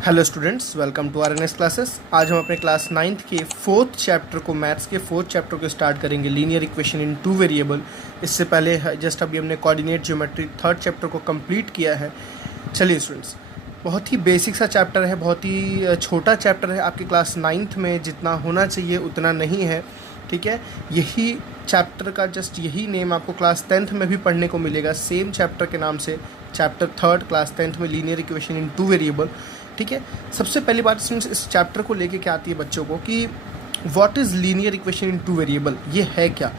Hello students, welcome to RNS classes. आज हम अपने क्लास 9th के फोर्थ चैप्टर को, मैथ्स के फोर्थ चैप्टर को स्टार्ट करेंगे, linear equation in two variable. इससे पहले जस्ट अभी हमने कोऑर्डिनेट ज्योमेट्री थर्ड चैप्टर को कंप्लीट किया है। चलिए स्टूडेंट्स, बहुत ही बेसिक सा चैप्टर है, बहुत ही छोटा चैप्टर है। आपकी क्लास 9th में जितना होना चाहिए उतना नहीं है, ठीक है। यही चैप्टर का जस्ट यही नेम आपको क्लास 10th में भी पढ़ने को मिलेगा, सेम चैप्टर के नाम से, चैप्टर थर्ड क्लास 10th में, linear equation in two variable, ठीक है। सबसे पहली बात इस चैप्टर को लेके क्या आती है बच्चों को कि what is linear equation in two variable, ये है क्या,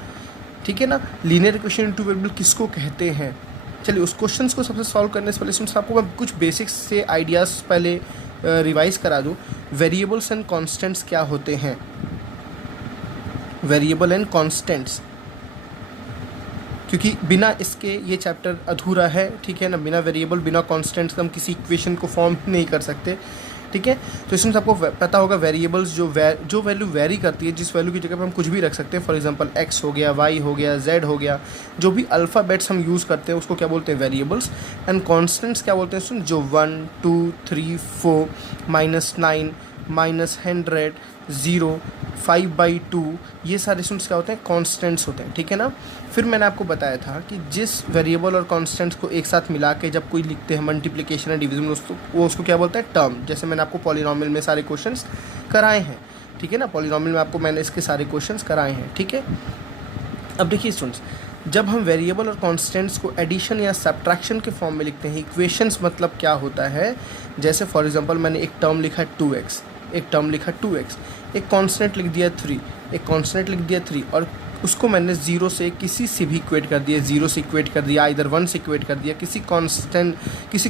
ठीक है ना। Linear equation in two variable किसको कहते हैं। चलिए उस क्वेश्चन को सबसे सॉल्व करने से पहले स्टूडेंट्स आपको मैं कुछ बेसिक्स से आइडियाज़ पहले रिवाइज करा दूँ। वेरिएबल्स एंड कॉन्स्टेंट्स क्या होते हैं, वेरिएबल एंड कॉन्स्टेंट्स, क्योंकि बिना इसके ये चैप्टर अधूरा है, ठीक है ना। बिना वेरिएबल, बिना कॉन्स्टेंट्स हम किसी इक्वेशन को फॉर्म नहीं कर सकते, ठीक है। तो इसमें आपको पता होगा वेरिएबल्स जो वैल्यू वेरी करती है, जिस वैल्यू की जगह पे हम कुछ भी रख सकते हैं। फॉर एग्जांपल एक्स हो गया, वाई हो गया, जेड हो गया, जो भी अल्फ़ाबेट्स हम यूज़ करते हैं उसको क्या बोलते हैं, वेरिएबल्स। एंड कॉन्स्टेंट्स क्या बोलते हैं, जो 1 2 3 4 -9 -100 0 5/2, ये सारे स्टूडेंट्स क्या होते हैं, कॉन्स्टेंट्स होते हैं, ठीक है ना। फिर मैंने आपको बताया था कि जिस वेरिएबल और कॉन्स्टेंट्स को एक साथ मिला के जब कोई लिखते हैं मल्टीप्लिकेशन या डिवीजन, उसको क्या बोलते हैं, टर्म। जैसे मैंने आपको पॉलिनॉमियल में सारे क्वेश्चंस कराए हैं, ठीक है ना। पॉलिनॉमियल में आपको मैंने इसके सारे क्वेश्चंस कराए हैं, ठीक है। अब देखिए स्टूडेंट्स, जब हम वेरिएबल और कॉन्स्टेंट्स को एडिशन या सब्ट्रैक्शन के फॉर्म में लिखते हैं, इक्वेशंस मतलब क्या होता है, जैसे फॉर एग्जांपल मैंने एक टर्म लिखा है 2x, एक टर्म लिखा 2x, एक कांस्टेंट लिख दिया 3, एक कांस्टेंट लिख दिया 3, और उसको मैंने 0 से किसी से भी इक्वेट कर दिया, 0 से इक्वेट कर दिया, इधर 1 से इक्वेट कर दिया, किसी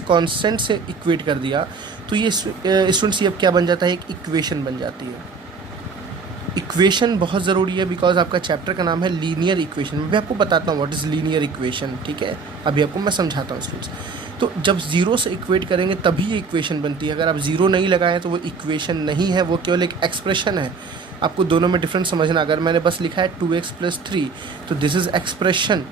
कांस्टेंट से इक्वेट कर दिया, तो ये स्टूडेंट्स ये अब क्या बन जाता है, एक इक्वेशन बन जाती है। इक्वेशन बहुत ज़रूरी है, बिकॉज आपका चैप्टर का नाम है लीनियर इक्वेशन। मैं भी आपको बताता हूँ व्हाट इज़ लीनियर इक्वेशन, ठीक है। अभी आपको मैं समझाता हूँ स्टूडेंट्स। तो जब 0 से इक्वेट करेंगे तभी ये इक्वेशन बनती है। अगर आप 0 नहीं लगाएं तो वो इक्वेशन नहीं है, वो केवल एक एक्सप्रेशन है। आपको दोनों में डिफरेंस समझना। अगर मैंने बस लिखा है 2x + 3, तो this is expression,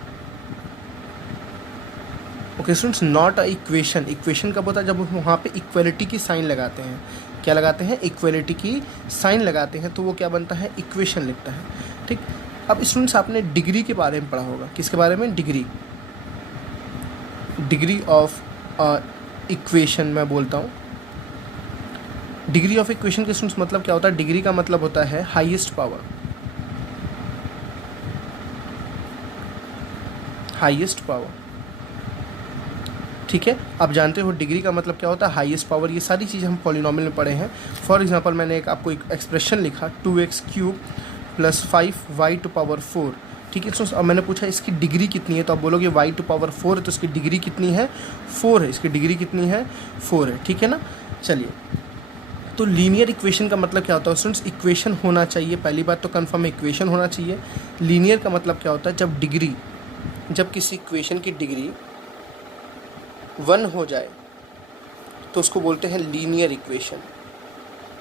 okay students, not a equation. Equation कब होता है, जब वहाँ पे इक्वलिटी की साइन लगाते हैं। क्या लगाते हैं, इक्वलिटी की साइन लगाते हैं, तो वो क्या बनता है, इक्वेशन लिखता है, ठीक। अब स्टूडेंट्स आपने डिग्री के बारे में पढ़ा होगा, किसके बारे में, डिग्री ऑफ इक्वेशन मैं बोलता हूँ। डिग्री ऑफ इक्वेशन के स्टूडेंट्स मतलब क्या होता है, डिग्री का मतलब होता है हाईएस्ट पावर, हाईएस्ट पावर, ठीक है। आप जानते हो डिग्री का मतलब क्या होता है, हाईएस्ट पावर। ये सारी चीज़ें हम पॉलिनॉमियल में पढ़े हैं। फॉर एग्जांपल मैंने आपको एक एक्सप्रेशन लिखा 2x³ + 5y⁴, ठीक है। अब मैंने पूछा इसकी डिग्री कितनी है, तो आप बोलोगे y⁴ है, तो इसकी डिग्री कितनी है, 4 है। इसकी डिग्री कितनी है, 4 है, ठीक है ना। चलिए, तो लीनियर इक्वेशन का मतलब क्या होता है स्टूडेंट्स, इक्वेशन होना चाहिए। पहली बात तो कंफर्म है, इक्वेशन होना चाहिए। लीनियर का मतलब क्या होता है, जब किसी इक्वेशन की डिग्री 1 हो जाए तो उसको बोलते हैं लीनियर इक्वेशन।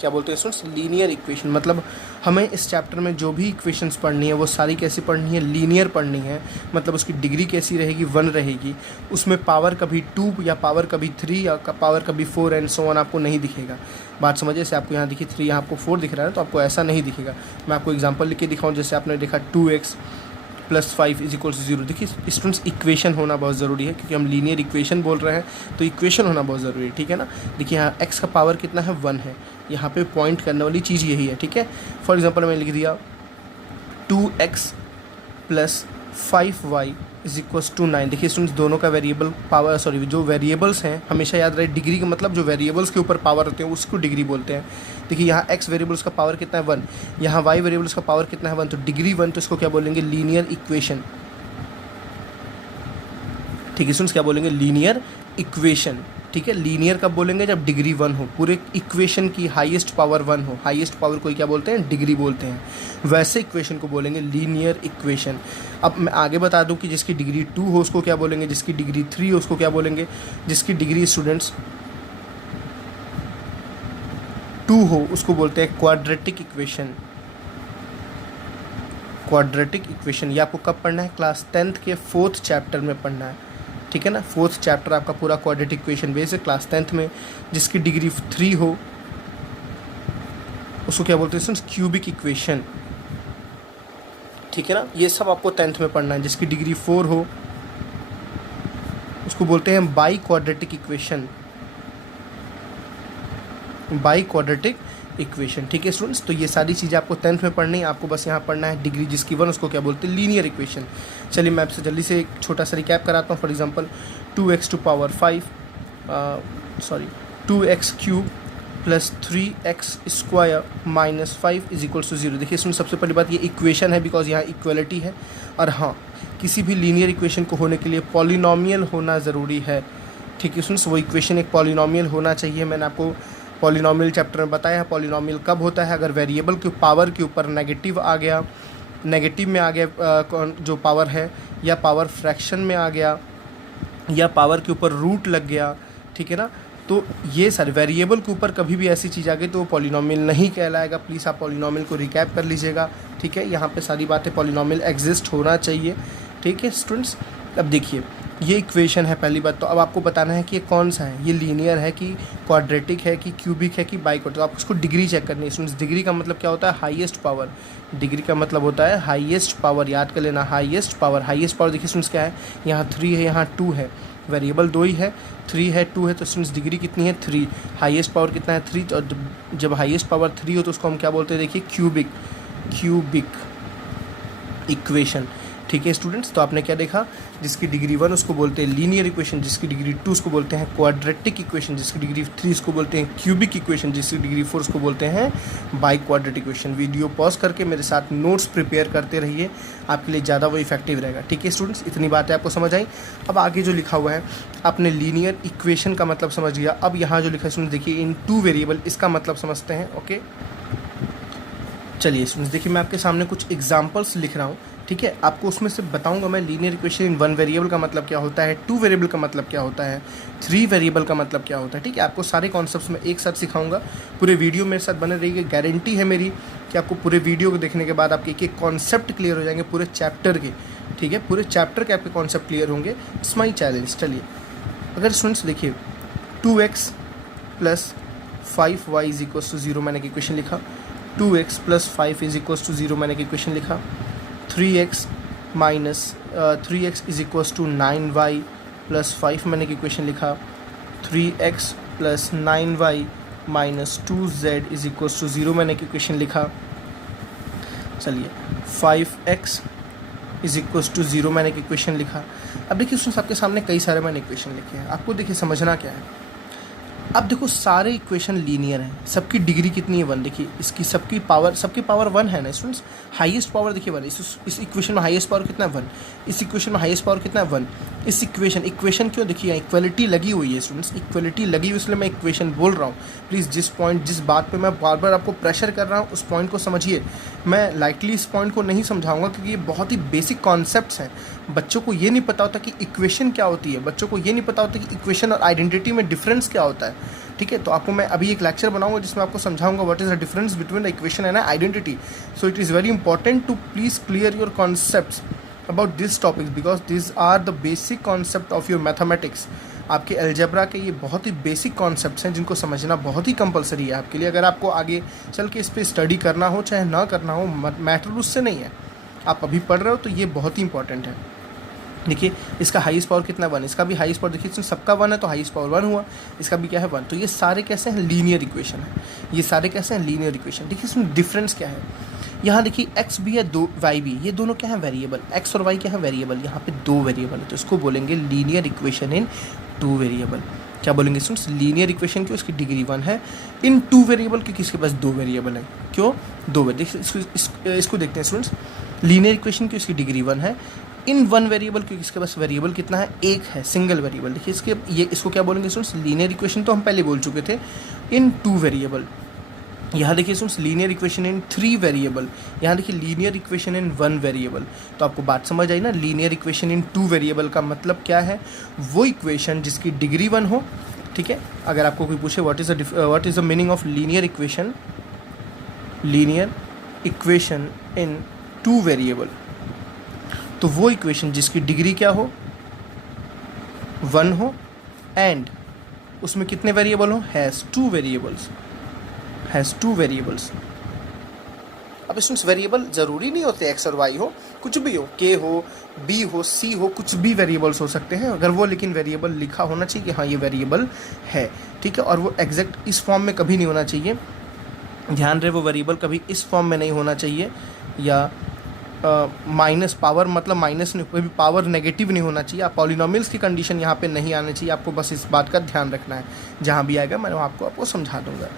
क्या बोलते हैं स्टूडेंट्स, लीनियर इक्वेशन। मतलब हमें इस चैप्टर में जो भी इक्वेशंस पढ़नी है वो सारी कैसी पढ़नी है, लीनियर पढ़नी है। मतलब उसकी डिग्री कैसी रहेगी, 1 रहेगी। उसमें पावर कभी 2 या पावर कभी 3 या पावर कभी 4 एंड सो ऑन आपको नहीं दिखेगा। बात समझिए, जैसे आपको यहाँ दिखी 3, यहाँ आपको 4 दिख रहा है, तो आपको ऐसा नहीं दिखेगा। मैं आपको एग्जाम्पल लिख के दिखाऊँ, जैसे आपने देखा 2x + 5 = 0। देखिए स्टूडेंट्स, इक्वेशन होना बहुत ज़रूरी है, क्योंकि हम लीनियर इक्वेशन बोल रहे हैं, तो इक्वेशन होना बहुत ज़रूरी है, ठीक है ना। देखिए यहाँ x का पावर कितना है, 1 है। यहाँ पे पॉइंट करने वाली चीज़ यही है, ठीक है। फॉर एग्जांपल मैंने लिख दिया 2x + 5y = 9। देखिए स्टूडेंट्स, दोनों का वेरिएबल पावर, जो वेरिएबल्स हैं, हमेशा याद रहे, डिग्री का मतलब जो वेरिएबल्स के ऊपर पावर होते हैं उसको डिग्री बोलते हैं। देखिए यहाँ x वेरिएबल्स का पावर कितना है, 1, यहाँ y वेरिएबल्स का पावर कितना है, 1, तो डिग्री 1, तो इसको क्या बोलेंगे, लीनियर इक्वेशन, ठीक है स्टूडेंट्स। क्या बोलेंगे, लीनियर इक्वेशन, ठीक है। लीनियर कब बोलेंगे, जब डिग्री 1 हो, पूरे इक्वेशन की हाईएस्ट पावर 1 हो। हाईएस्ट पावर को क्या बोलते हैं, डिग्री बोलते हैं। वैसे इक्वेशन को बोलेंगे लीनियर इक्वेशन। अब मैं आगे बता दूं कि जिसकी डिग्री 2 हो उसको क्या बोलेंगे, जिसकी डिग्री 3 हो उसको क्या बोलेंगे, जिसकी डिग्री स्टूडेंट्स 2 हो उसको बोलते हैं क्वाड्रेटिक इक्वेशन। क्वाड्रेटिक इक्वेशन ये आपको कब पढ़ना है, क्लास 10th के 4th चैप्टर में पढ़ना है। ठीक है ना। फोर्थ चैप्टर आपका पूरा क्वाड्रेटिक इक्वेशन बेस है क्लास 10th में, जिसकी डिग्री 3 हो उसको क्या बोलते हैं स्टूडेंट्स, क्यूबिक इक्वेशन, ठीक है ना। ये सब आपको 10th में पढ़ना है। जिसकी डिग्री 4 हो उसको बोलते हैं by quadratic equation, by quadratic equation, ठीक है स्टूडेंट्स। तो ये सारी चीज़ें आपको 10th में पढ़नी है। आपको बस यहाँ पढ़ना है डिग्री जिसकी 1 उसको क्या बोलते हैं, लीनियर इक्वेशन। चलिए मैं आपसे जल्दी से एक छोटा सा रिकैप कराता हूँ। For example 2x to power 5 2x cube plus 3x square minus 5 is equals to 0। देखिए इसमें सबसे पहली बात ये इक्वेशन है बिकॉज यहाँ इक्वलिटी है। और हाँ, किसी भी लीनियर इक्वेशन को होने के लिए पॉलिनोमियल होना ज़रूरी है, ठीक है स्टूडेंट्स। वो इक्वेशन एक पॉलिनोमियल होना चाहिए। मैंने आपको पॉलिनोमियल चैप्टर में बताया है पॉलिनोमियल कब होता है, अगर वेरिएबल के पावर के ऊपर नेगेटिव आ गया, नेगेटिव में आ गया जो पावर है, या पावर फ्रैक्शन में आ गया, या पावर के ऊपर रूट लग गया, ठीक है ना। तो ये सारे वेरिएबल के ऊपर कभी भी ऐसी चीज़ आ गई तो वो पॉलिनोमियल नहीं कहलाएगा। प्लीज़ आप पॉलिनोमियल को रिकैप कर लीजिएगा, ठीक है। यहाँ पे सारी बातें पॉलिनोमियल एग्जिस्ट होना चाहिए, ठीक है स्टूडेंट्स। अब देखिए ये इक्वेशन है पहली बात, तो अब आपको बताना है कि ये कौन सा है, ये लीनियर है कि क्वाड्रेटिक है कि क्यूबिक है कि बाइक्वाड्रेटिक। तो आप उसको डिग्री चेक करनी है स्टूडेंट्स। डिग्री का मतलब क्या होता है, हाईएस्ट पावर। डिग्री का मतलब होता है हाईएस्ट पावर, याद कर लेना, हाईएस्ट पावर। हाईएस्ट पावर देखिए स्टूडेंट्स क्या है, यहाँ 3 है, यहाँ 2 है, वेरिएबल 2 ही है, 3 है 2 है, तो स्टूडेंट्स डिग्री कितनी है 3। हाईएस्ट पावर कितना है 3, और जब हाईएस्ट पावर 3 हो तो उसको हम क्या बोलते हैं, देखिए क्यूबिक, क्यूबिक इक्वेशन, ठीक है स्टूडेंट्स। तो आपने क्या देखा, जिसकी डिग्री 1 उसको बोलते हैं लीनियर इक्वेशन, जिसकी डिग्री 2 उसको बोलते हैं क्वाड्रेटिक इक्वेशन, जिसकी डिग्री 3 उसको बोलते हैं क्यूबिक इक्वेशन, जिसकी डिग्री 4 उसको बोलते हैं by quadratic equation. Video pause करके मेरे साथ नोट्स प्रिपेयर करते रहिए, आपके लिए ज़्यादा वो इफेक्टिव रहेगा, ठीक है स्टूडेंट्स। इतनी बातें आपको समझ आई। अब आगे जो लिखा हुआ है, आपने लीनियर इक्वेशन का मतलब समझ लिया। अब यहाँ जो लिखा है स्टूडेंट्स देखिए, इन 2 वेरिएबल, इसका मतलब समझते हैं, ओके। चलिए स्टूडेंट्स देखिए मैं आपके सामने कुछ एग्जांपल्स लिख रहा हूँ, ठीक है। आपको उसमें से बताऊंगा मैं लीनियर इक्वेशन इन 1 वेरिएबल का मतलब क्या होता है, 2 वेरिएबल का मतलब क्या होता है, 3 वेरिएबल का मतलब क्या होता है, ठीक है। आपको सारे कॉन्सेप्ट्स में एक साथ सिखाऊंगा। पूरे वीडियो मेरे साथ बने रहिए, गारंटी है मेरी कि आपको पूरे वीडियो को देखने के बाद आपके एक एक कॉन्सेप्ट क्लियर हो जाएंगे पूरे चैप्टर के, ठीक है। पूरे चैप्टर के आपके कॉन्सेप्ट क्लियर होंगे। It's my challenge. चलिए अगर स्टूडेंट्स देखिए 2x plus 5y is equals to 0 मैंने एक इक्वेशन लिखा, 2x plus 5 is equals to 0 मैंने एक इक्वेशन लिखा, 3x minus 3x is equals to 9y plus 5 मैंने एक इक्वेशन लिखा, 3x plus 9y minus 2z is equals to 0 मैंने एक इक्वेशन लिखा। चलिए 5x इज इक्वल्स टू 0 मैंने एक इक्वेशन लिखा। अब देखिए उसमें आपके सामने कई सारे मैंने इक्वेशन लिखे हैं, आपको देखिए समझना क्या है। अब देखो सारे इक्वेशन लीनियर हैं, सबकी डिग्री कितनी है 1, देखिए इसकी सबकी पावर 1 है ना स्टूडेंट्स। हाईएस्ट पावर देखिए 1, इस इक्वेशन में हाईएस्ट पावर कितना है 1, इस इक्वेशन में हाईएस्ट पावर कितना है 1। इस इक्वेशन क्यों, देखिए इक्वलिटी लगी हुई है स्टूडेंट्स, इक्वलिटी लगी हुई इसलिए मैं इक्वेशन बोल रहा हूँ। प्लीज़ जिस बात पे मैं बार बार आपको प्रेशर कर रहा हूँ उस पॉइंट को समझिए। मैं लाइटली इस पॉइंट को नहीं समझाऊंगा क्योंकि ये बहुत ही बेसिक कॉन्सेप्ट्स हैं। बच्चों को ये नहीं पता होता कि इक्वेशन क्या होती है, बच्चों को ये नहीं पता होता कि इक्वेशन और आइडेंटिटी में डिफरेंस क्या होता है, ठीक है। तो आपको मैं अभी एक लेक्चर बनाऊंगा जिसमें आपको समझाऊंगा what is the difference between the equation and identity. So it is very important to please clear your concepts about this topics because this are the basic concept of your mathematics. आपके algebra के ये बहुत ही basic concepts हैं जिनको समझना बहुत ही compulsory है आपके लिए। अगर आपको आगे चल के इस पर स्टडी करना हो चाहे ना करना हो, मैटर उससे नहीं है, आप अभी पढ़ रहे हो तो ये बहुत ही इंपॉर्टेंट है। देखिए इसका हाईएस्ट पावर कितना 1, इसका भी हाईएस्ट पावर देखिए सबका 1 है तो हाईएस्ट पावर 1 हुआ, इसका भी क्या है 1। तो ये सारे कैसे हैं, लीनियर इक्वेशन है, ये सारे कैसे हैं, लीनियर इक्वेशन। देखिए इसमें डिफरेंस क्या है, यहाँ देखिए x भी है y भी, ये दोनों क्या है वेरिएबल, x और y क्या है वेरिएबल, यहाँ पे 2 वेरिएबल है तो इसको बोलेंगे लीनियर इक्वेशन इन 2 वेरिएबल। क्या बोलेंगे स्टूडेंट्स, लीनियर इक्वेशन क्यों, इसकी डिग्री 1 है, इन 2 वेरिएबल की किसके पास 2 वेरिएबल है, क्यों 2 वेरिएबल। इसको देखते हैं स्टूडेंट्स, लीनियर इक्वेशन क्यों, इसकी डिग्री 1 है, इन 1 वेरिएबल क्योंकि इसके पास वेरिएबल कितना है, 1 है, सिंगल वेरिएबल। देखिए इसको क्या बोलेंगे स्टूडेंट्स, लीनियर इक्वेशन तो हम पहले बोल चुके थे, इन 2 वेरिएबल। यहाँ देखिए स्टूडेंट्स लीनियर इक्वेशन इन 3 वेरिएबल, यहाँ देखिए लीनियर इक्वेशन इन 1 वेरिएबल। तो आपको बात समझ आई ना, लीनियर इक्वेशन इन 2 वेरिएबल का मतलब क्या है, वो इक्वेशन जिसकी डिग्री 1 हो, ठीक है। अगर आपको कोई पूछे what is the meaning of linear equation in 2 variable, तो वो इक्वेशन जिसकी डिग्री क्या हो, 1 हो एंड उसमें कितने वेरिएबल हो, हैज़ टू वेरिएबल्स। अब इसमें वेरिएबल ज़रूरी नहीं होते एक्स और वाई हो, कुछ भी हो, के हो, बी हो, सी हो, कुछ भी वेरिएबल्स हो सकते हैं अगर वो, लेकिन वेरिएबल लिखा होना चाहिए कि हाँ ये वेरिएबल है, ठीक है। और वो एग्जैक्ट इस फॉर्म में कभी नहीं होना चाहिए, ध्यान रहे वो वेरिएबल कभी इस फॉर्म में नहीं होना चाहिए, या माइनस पावर मतलब माइनस नहीं, कोई भी पावर नेगेटिव नहीं होना चाहिए। आप पॉलिनोमियल्स की कंडीशन यहाँ पे नहीं आना चाहिए, आपको बस इस बात का ध्यान रखना है। जहाँ भी आएगा मैं आपको समझा दूंगा।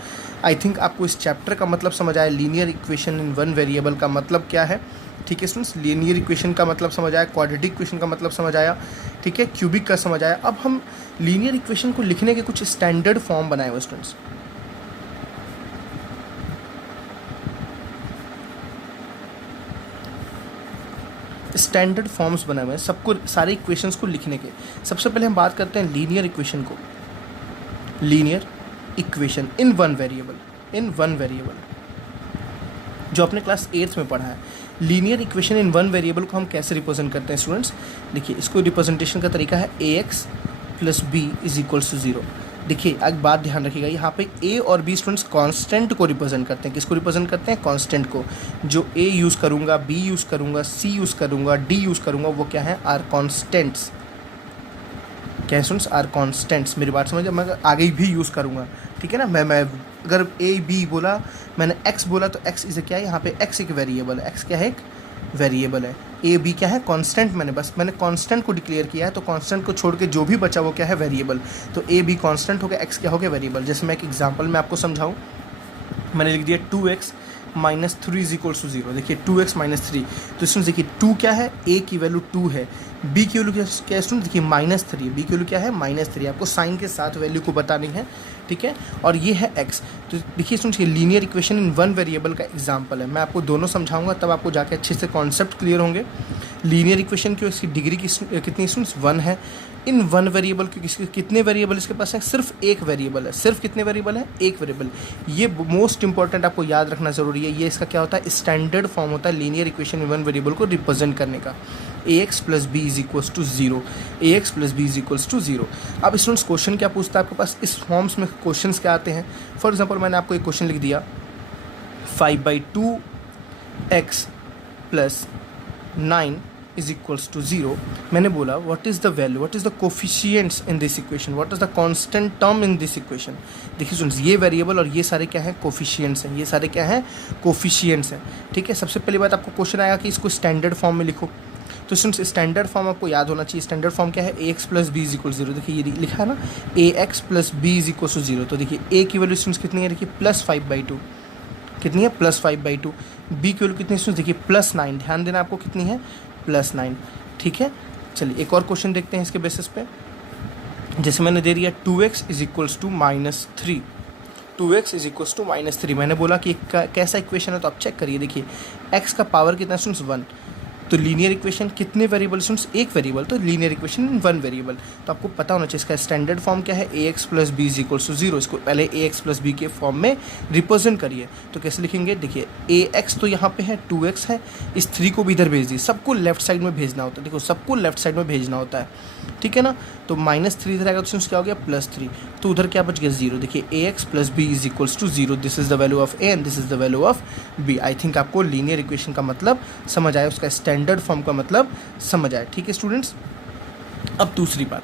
आई थिंक आपको इस चैप्टर का मतलब समझ आया, linear equation in one variable का मतलब क्या है, ठीक है स्टूडेंट्स। लीनियर इक्वेशन का मतलब समझ आया, क्वाड्रेटिक इक्वेशन का मतलब समझ आया, ठीक है, क्यूबिक का समझ आया। अब हम लीनियर इक्वेशन को लिखने के कुछ स्टैंडर्ड फॉर्म बनाए हुए स्टूडेंट्स। स्टैंडर्ड फॉर्म्स बनाए हुए हैं सबको, सारे इक्वेशंस को लिखने के। सबसे पहले हम बात करते हैं लीनियर इक्वेशन को, linear equation in one variable, जो आपने क्लास 8th में पढ़ा है। Linear equation in one variable को हम कैसे रिप्रेजेंट करते हैं स्टूडेंट्स, देखिए इसको रिप्रेजेंटेशन का तरीका है ax plus B is equals to 0। देखिए एक बात ध्यान रखिएगा, यहाँ पे a और b स्टूडेंट्स कांस्टेंट को रिप्रेजेंट करते हैं। किसको रिप्रेजेंट करते हैं, कांस्टेंट को। जो a यूज़ करूँगा, b यूज़ करूँगा, c यूज़ करूँगा, d यूज़ करूँगा, वो क्या है, आर कॉन्स्टेंट्स। क्या है स्टूडेंट्स, आर कॉन्स्टेंट्स। मेरी बात समझिए, मैं आगे भी यूज़ करूँगा, ठीक है ना। मैं अगर a b बोला, मैंने x बोला, तो x इसे क्या है, यहाँ पे x एक वेरिएबल है, x क्या है, एक वेरिएबल है। ए बी क्या है, कांस्टेंट। मैंने कांस्टेंट को डिक्लेयर किया है, तो कांस्टेंट को छोड़ के जो भी बचा वो क्या है, वेरिएबल। तो ए बी कांस्टेंट हो गया, एक्स क्या हो गया, वेरिएबल। जैसे मैं एक एग्जांपल में आपको समझाऊं, मैंने लिख दिया 2x minus 3 is equals to 0। देखिए 2x माइनस 3, तो इसमें देखिए 2 क्या है, a की वैल्यू 2 है, b की वैल्यू क्या है स्टूडेंट, देखिए -3, b की वैल्यू क्या है, -3। आपको साइन के साथ वैल्यू को बतानी है, ठीक है। और ये है x। तो देखिए स्टूडेंट, ये linear equation in one variable का एग्जांपल है। मैं आपको दोनों समझाऊंगा, तब आपको जाके अच्छे से कॉन्सेप्ट क्लियर होंगे। लीनियर इक्वेशन की इसकी डिग्री कितनी स्टूडेंट्स, 1 है। इन वन वेरिएबल की कितने वेरिएबल इसके पास है, सिर्फ एक वेरिएबल है। सिर्फ कितने वेरिएबल है, एक वेरिएबल। ये मोस्ट इंपॉर्टेंट आपको याद रखना जरूरी है। ये इसका क्या होता है, स्टैंडर्ड फॉर्म होता है linear equation in one variable को रिप्रेजेंट करने का। ax plus B is equals to 0, ax plus B is equals to 0। अब स्टूडेंट्स क्वेश्चन क्या पूछता है आपके पास, इस फॉर्म्स में क्वेश्चंस क्या आते हैं। फॉर एग्जांपल मैंने आपको एक क्वेश्चन लिख दिया, 5/2x plus 9 is equals to 0। मैंने बोला what is the value, what is the coefficients in this equation, what is the constant term in this equation. देखिए स्टूडेंट्स, ये वेरिएबल और ये सारे क्या हैं, कोफिशिएंट्स हैं। ये सारे क्या हैं, कोफिशिएंट्स हैं, ठीक है। सबसे पहली बात आपको क्वेश्चन आएगा कि इसको स्टैंडर्ड फॉर्म में लिखो, तो स्टूडेंट्स स्टैंडर्ड फॉर्म आपको याद होना चाहिए। स्टैंडर्ड फॉर्म क्या है, ax plus B is equal 0। देखिए ये लिखा है ना, ax plus B is equal to 0। तो देखिए a की वैल्यू स्टूडेंट्स कितनी है, देखिए +5/2, कितनी है, +5/2। b की वैल्यू कितनी है स्टूडेंट्स, देखिए +9, ध्यान देना आपको कितनी है, +9, ठीक है। चलिए एक और क्वेश्चन देखते हैं इसके बेसिस पे। जैसे मैंने दे दिया 2x is equals to -3, 2x is equals to -3। मैंने बोला कि कैसा इक्वेशन है, तो आप चेक करिए। देखिए x का पावर कितना है स्टूडेंट्स, 1। तो लीनियर इक्वेशन कितने वेरिएबल स्टूडेंट्स, एक वेरिएबल। तो linear equation in one variable, तो आपको पता होना चाहिए इसका स्टैंडर्ड फॉर्म क्या है, ax plus B is equals to 0। इसको पहले ax प्लस बी के फॉर्म में रिप्रेजेंट करिए। तो कैसे लिखेंगे, देखिए ax तो यहाँ पे है, 2x है, इस 3 को भी इधर भेज दिए। सबको लेफ्ट साइड में भेजना होता है, देखो सबको लेफ्ट साइड में भेजना होता है, ठीक है ना। तो -3 इधर आएगा, तो क्या हो गया, +3। तो उधर क्या बच गया, 0। देखिए ax plus B is equals to 0, this is the value of a and this is the value of b। I think आपको लीनियर इक्वेशन का मतलब समझ आया, उसका स्टैंडर्ड फॉर्म का मतलब समझ आया, ठीक है स्टूडेंट्स। अब दूसरी बात,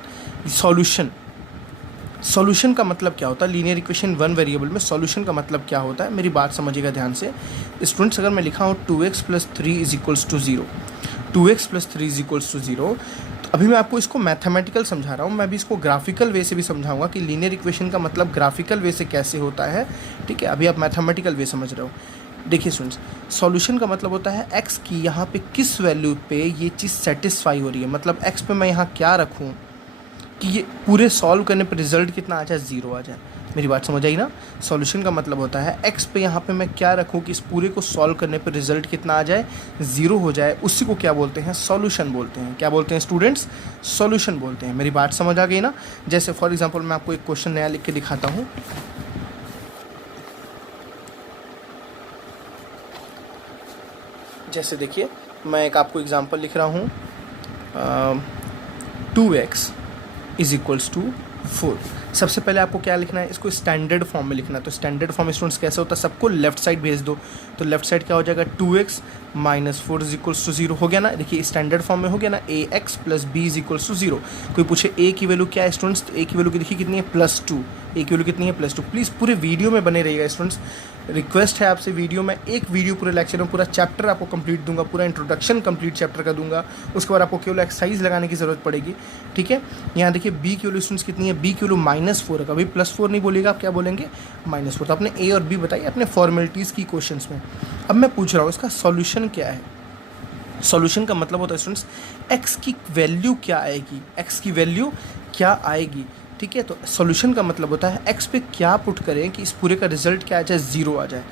सॉल्यूशन का मतलब क्या होता है लीनियर इक्वेशन वन वेरिएबल में, सॉल्यूशन का मतलब क्या होता है, मेरी बात समझिएगा ध्यान से स्टूडेंट्स। अगर मैं लिखा हूँ 2x plus 3 is equals to 0, 2x plus 3 is equals to 0, तो अभी मैं आपको इसको मैथमेटिकल समझा रहा हूँ, मैं भी इसको ग्राफिकल वे से भी समझाऊंगा कि लीनियर इक्वेशन का मतलब ग्राफिकल वे से कैसे होता है, ठीक है। अभी आप मैथमेटिकल वे समझ रहे हो। देखिए स्टूडेंट्स, सॉल्यूशन का मतलब होता है x की यहाँ पे किस वैल्यू पे ये चीज़ सेटिस्फाई हो रही है, मतलब x पे मैं यहाँ क्या रखूँ कि ये पूरे सॉल्व करने पर रिजल्ट कितना आ जाए, 0 आ जाए। मेरी बात समझ आई ना। सॉल्यूशन का मतलब होता है x पे यहाँ पे मैं क्या रखूँ कि इस पूरे को सॉल्व करने पर रिजल्ट कितना आ जाए, 0 हो जाए। उसी को क्या बोलते हैं, सॉल्यूशन बोलते हैं। क्या बोलते हैं स्टूडेंट्स, सॉल्यूशन बोलते हैं। मेरी बात समझ आ गई ना। जैसे फॉर एग्जाम्पल मैं आपको एक क्वेश्चन नया लिख के दिखाता हूँ। जैसे देखिए मैं एक आपको एग्जांपल लिख रहा हूँ, 2x इज इक्वल्स टू 4। सबसे पहले आपको क्या लिखना है, इसको स्टैंडर्ड फॉर्म में लिखना है। तो स्टैंडर्ड फॉर्म स्टूडेंट्स कैसे होता है, सबको लेफ्ट साइड भेज दो। तो लेफ्ट साइड क्या हो जाएगा, 2x minus 4 is equals to 0 हो गया ना। देखिए स्टैंडर्ड फॉर्म में हो गया ना, ax plus B is equals to 0। कोई पूछे a की वैल्यू क्या है स्टूडेंट्स, तो a की वैल्यू देखिए कितनी है, +2। a की वैल्यू कितनी है, +2। प्लीज़ पूरे वीडियो में बने रहिएगा स्टूडेंट्स, रिक्वेस्ट है आपसे। वीडियो में एक वीडियो पूरे लेक्चर में पूरा चैप्टर आपको कंप्लीट दूंगा, पूरा इंट्रोडक्शन कंप्लीट चैप्टर का दूंगा। उसके बाद आपको केवल एक्सरसाइज लगाने की ज़रूरत पड़ेगी, ठीक है। यहाँ देखिए b की वैल्यू स्टूडेंट्स कितनी है, b की वैल्यू -4 है। कभी +4 नहीं बोलिएगा, आप क्या बोलेंगे, -4। तो आपने a और b बताइए अपने फॉर्मेलिटीज़ की क्वेश्चंस में। अब मैं पूछ रहा हूँ इसका सॉल्यूशन क्या है। सॉल्यूशन का मतलब होता है स्टूडेंट्स x की वैल्यू क्या आएगी, x की वैल्यू क्या आएगी, ठीक है। तो सॉल्यूशन का मतलब होता है x पे क्या पुट करें कि इस पूरे का रिजल्ट क्या आ जाए, 0 आ जाए,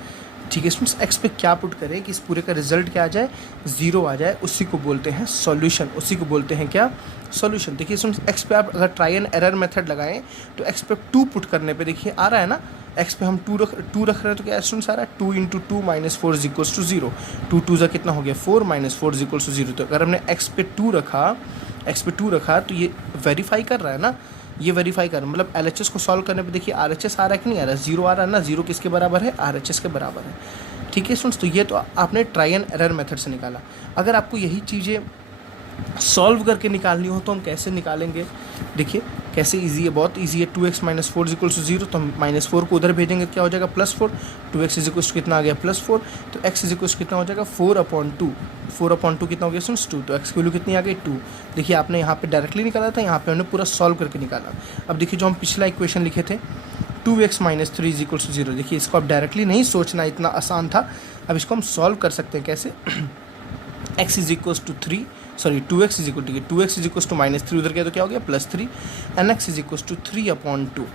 ठीक है स्टूडेंट्स। x पे क्या पुट करें कि इस पूरे का रिजल्ट क्या आ जाए, 0 आ जाए, उसी को बोलते हैं सॉल्यूशन, उसी को बोलते हैं क्या, सॉल्यूशन। देखिए स्टूडेंट्स x पे आप अगर ट्राई एंड एरर मेथड लगाएं तो x पे 2 पुट करने पे देखिए आ रहा है ना, x पे हम 2 रख रहे हैं तो क्या स्टूडेंट्स आ रहा है, 2 × 2 - 4 इज इक्वल्स टू 0। 2 × 2 कितना हो गया, 4 - 4 इज इक्वल्स टू 0। तो अगर हमने x पे 2 रखा तो ये वेरीफाई कर रहा है ना, ये वेरीफाई कर, मतलब LHS को सॉल्व करने पे देखिए RHS आ रहा है कि नहीं आ रहा है, 0 आ रहा है ना। 0 किसके बराबर है, RHS के बराबर है, ठीक है स्टूडेंट्स। तो ये तो आपने ट्राई एंड एरर मेथड से निकाला। अगर आपको यही चीज़ें सॉल्व करके निकालनी हो तो हम कैसे निकालेंगे, देखिए कैसे इजी है, बहुत इजी है। 2x - 4 इज इक्वल्स टू 0, तो हम -4 को उधर भेजेंगे, क्या हो जाएगा, +4। 2x इज इक्वल्स टू कितना आ गया, +4। तो x इज इक्वल्स कितना हो जाएगा, 4/2। 4/2 कितना हो गया स्टूडेंट्स, 2। तो x की वैल्यू कितनी आ गई, 2। देखिए आपने यहाँ पे डायरेक्टली निकाला था, यहाँ पे हमने पूरा सॉल्व करके निकाला। अब देखिए जो हम पिछला इक्वेशन लिखे थे 2x - 3 इज इक्वल्स टू 0, देखिए इसको आप डायरेक्टली नहीं सोचना, इतना आसान था। अब इसको हम सॉल्व कर सकते हैं कैसे, x is equals to 3, sorry 2x is equal to, 2x is equals to -3 उधर गया तो क्या हो गया, +3, and x is equals to 3/2।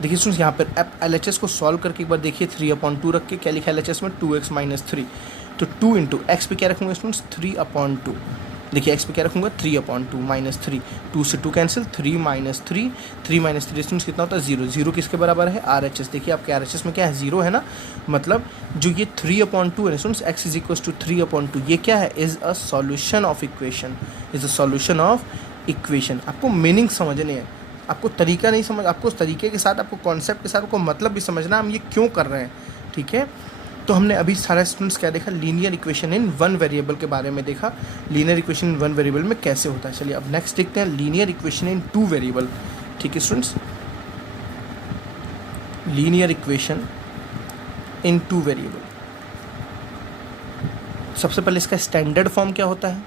देखिए स्टूडेंट्स यहाँ पर LHS को सॉल्व करके एक बार देखिए, 3/2 रख के क्या लिखा है LHS में, 2x - 3। तो 2 × x पे क्या रखूँगा स्टूडेंट्स, 3/2। देखिए x पे क्या रखूँगा, 3/2 -3, 2 से 2 कैंसिल, 3 - 3, 3 - 3 स्टूडेंट्स कितना होता है, 0। 0 किसके बराबर है, RHS। देखिए आपके RHS में क्या है, 0 है ना, मतलब जो ये 3/2 है students, x is equals to 3/2, ये क्या है, is a solution of equation, is a solution of equation. आपको मीनिंग समझने हैं, आपको तरीका नहीं समझ, आपको उस तरीके के साथ, आपको कॉन्सेप्ट के साथ, आपको मतलब भी समझना हम ये क्यों कर रहे हैं, ठीक है। तो हमने अभी सारे स्टूडेंट्स क्या देखा, लीनियर इक्वेशन इन 1 वेरिएबल के बारे में देखा, लीनियर इक्वेशन इन 1 वेरिएबल में कैसे होता है। चलिए अब नेक्स्ट देखते हैं लीनियर इक्वेशन इन 2 वेरिएबल, ठीक है स्टूडेंट्स। लीनियर इक्वेशन इन 2 वेरिएबल, सबसे पहले इसका स्टैंडर्ड फॉर्म क्या होता है,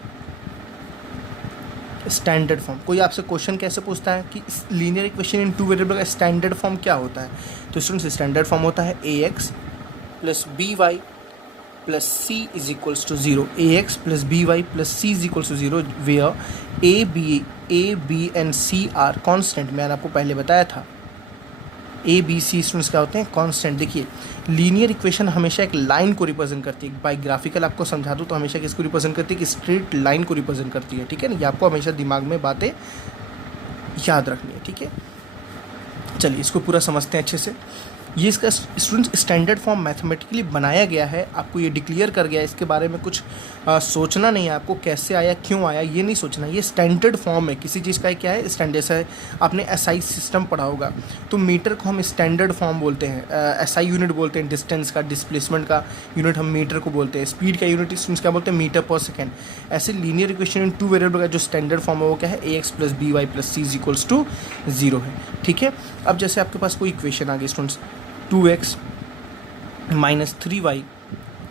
स्टैंडर्ड फॉर्म। कोई आपसे क्वेश्चन कैसे पूछता है कि लीनियर इक्वेशन इन 2 वेरिएबल का स्टैंडर्ड फॉर्म क्या होता है, तो स्टूडेंट्स स्टैंडर्ड फॉर्म होता है ax plus by plus c is equals to 0। ax plus by plus c is equals to 0 where a b and c are constant. मैंने आपको पहले बताया था a b c स्टूडेंट्स क्या होते हैं, कॉन्स्टेंट। देखिए लीनियर इक्वेशन हमेशा एक लाइन को रिप्रेजेंट करती है, बाई ग्राफिकल आपको समझा दूँ तो हमेशा किसको रिप्रेजेंट करती है, कि स्ट्रेट लाइन को रिप्रेजेंट करती है, ठीक है ना। ये आपको हमेशा दिमाग में बातें याद रखनी है, ठीक है। चलिए इसको पूरा समझते हैं अच्छे से। ये इसका स्टूडेंट्स स्टैंडर्ड फॉर्म मैथमेटिकली बनाया गया है, आपको ये डिक्लेयर कर गया है, इसके बारे में कुछ सोचना नहीं है आपको, कैसे आया क्यों आया ये नहीं सोचना। ये स्टैंडर्ड फॉर्म है किसी चीज़ का, क्या है स्टैंडर्ड है। आपने SI सिस्टम पढ़ा होगा, तो मीटर को हम स्टैंडर्ड फॉर्म बोलते हैं, SI यूनिट बोलते हैं, डिस्टेंस का, डिस्प्लेसमेंट का यूनिट हम मीटर को बोलते हैं, स्पीड का यूनिट स्टूडेंट्स क्या बोलते हैं, मीटर पर सेकेंड। ऐसे लीनियर इक्वेशन इन 2 वेरिएबल का जो स्टैंडर्ड फॉर्म है वो क्या है, ax plus by plus c is equals to 0 है, ठीक है। अब जैसे आपके पास कोई इक्वेशन आ गई students, 2x - 3y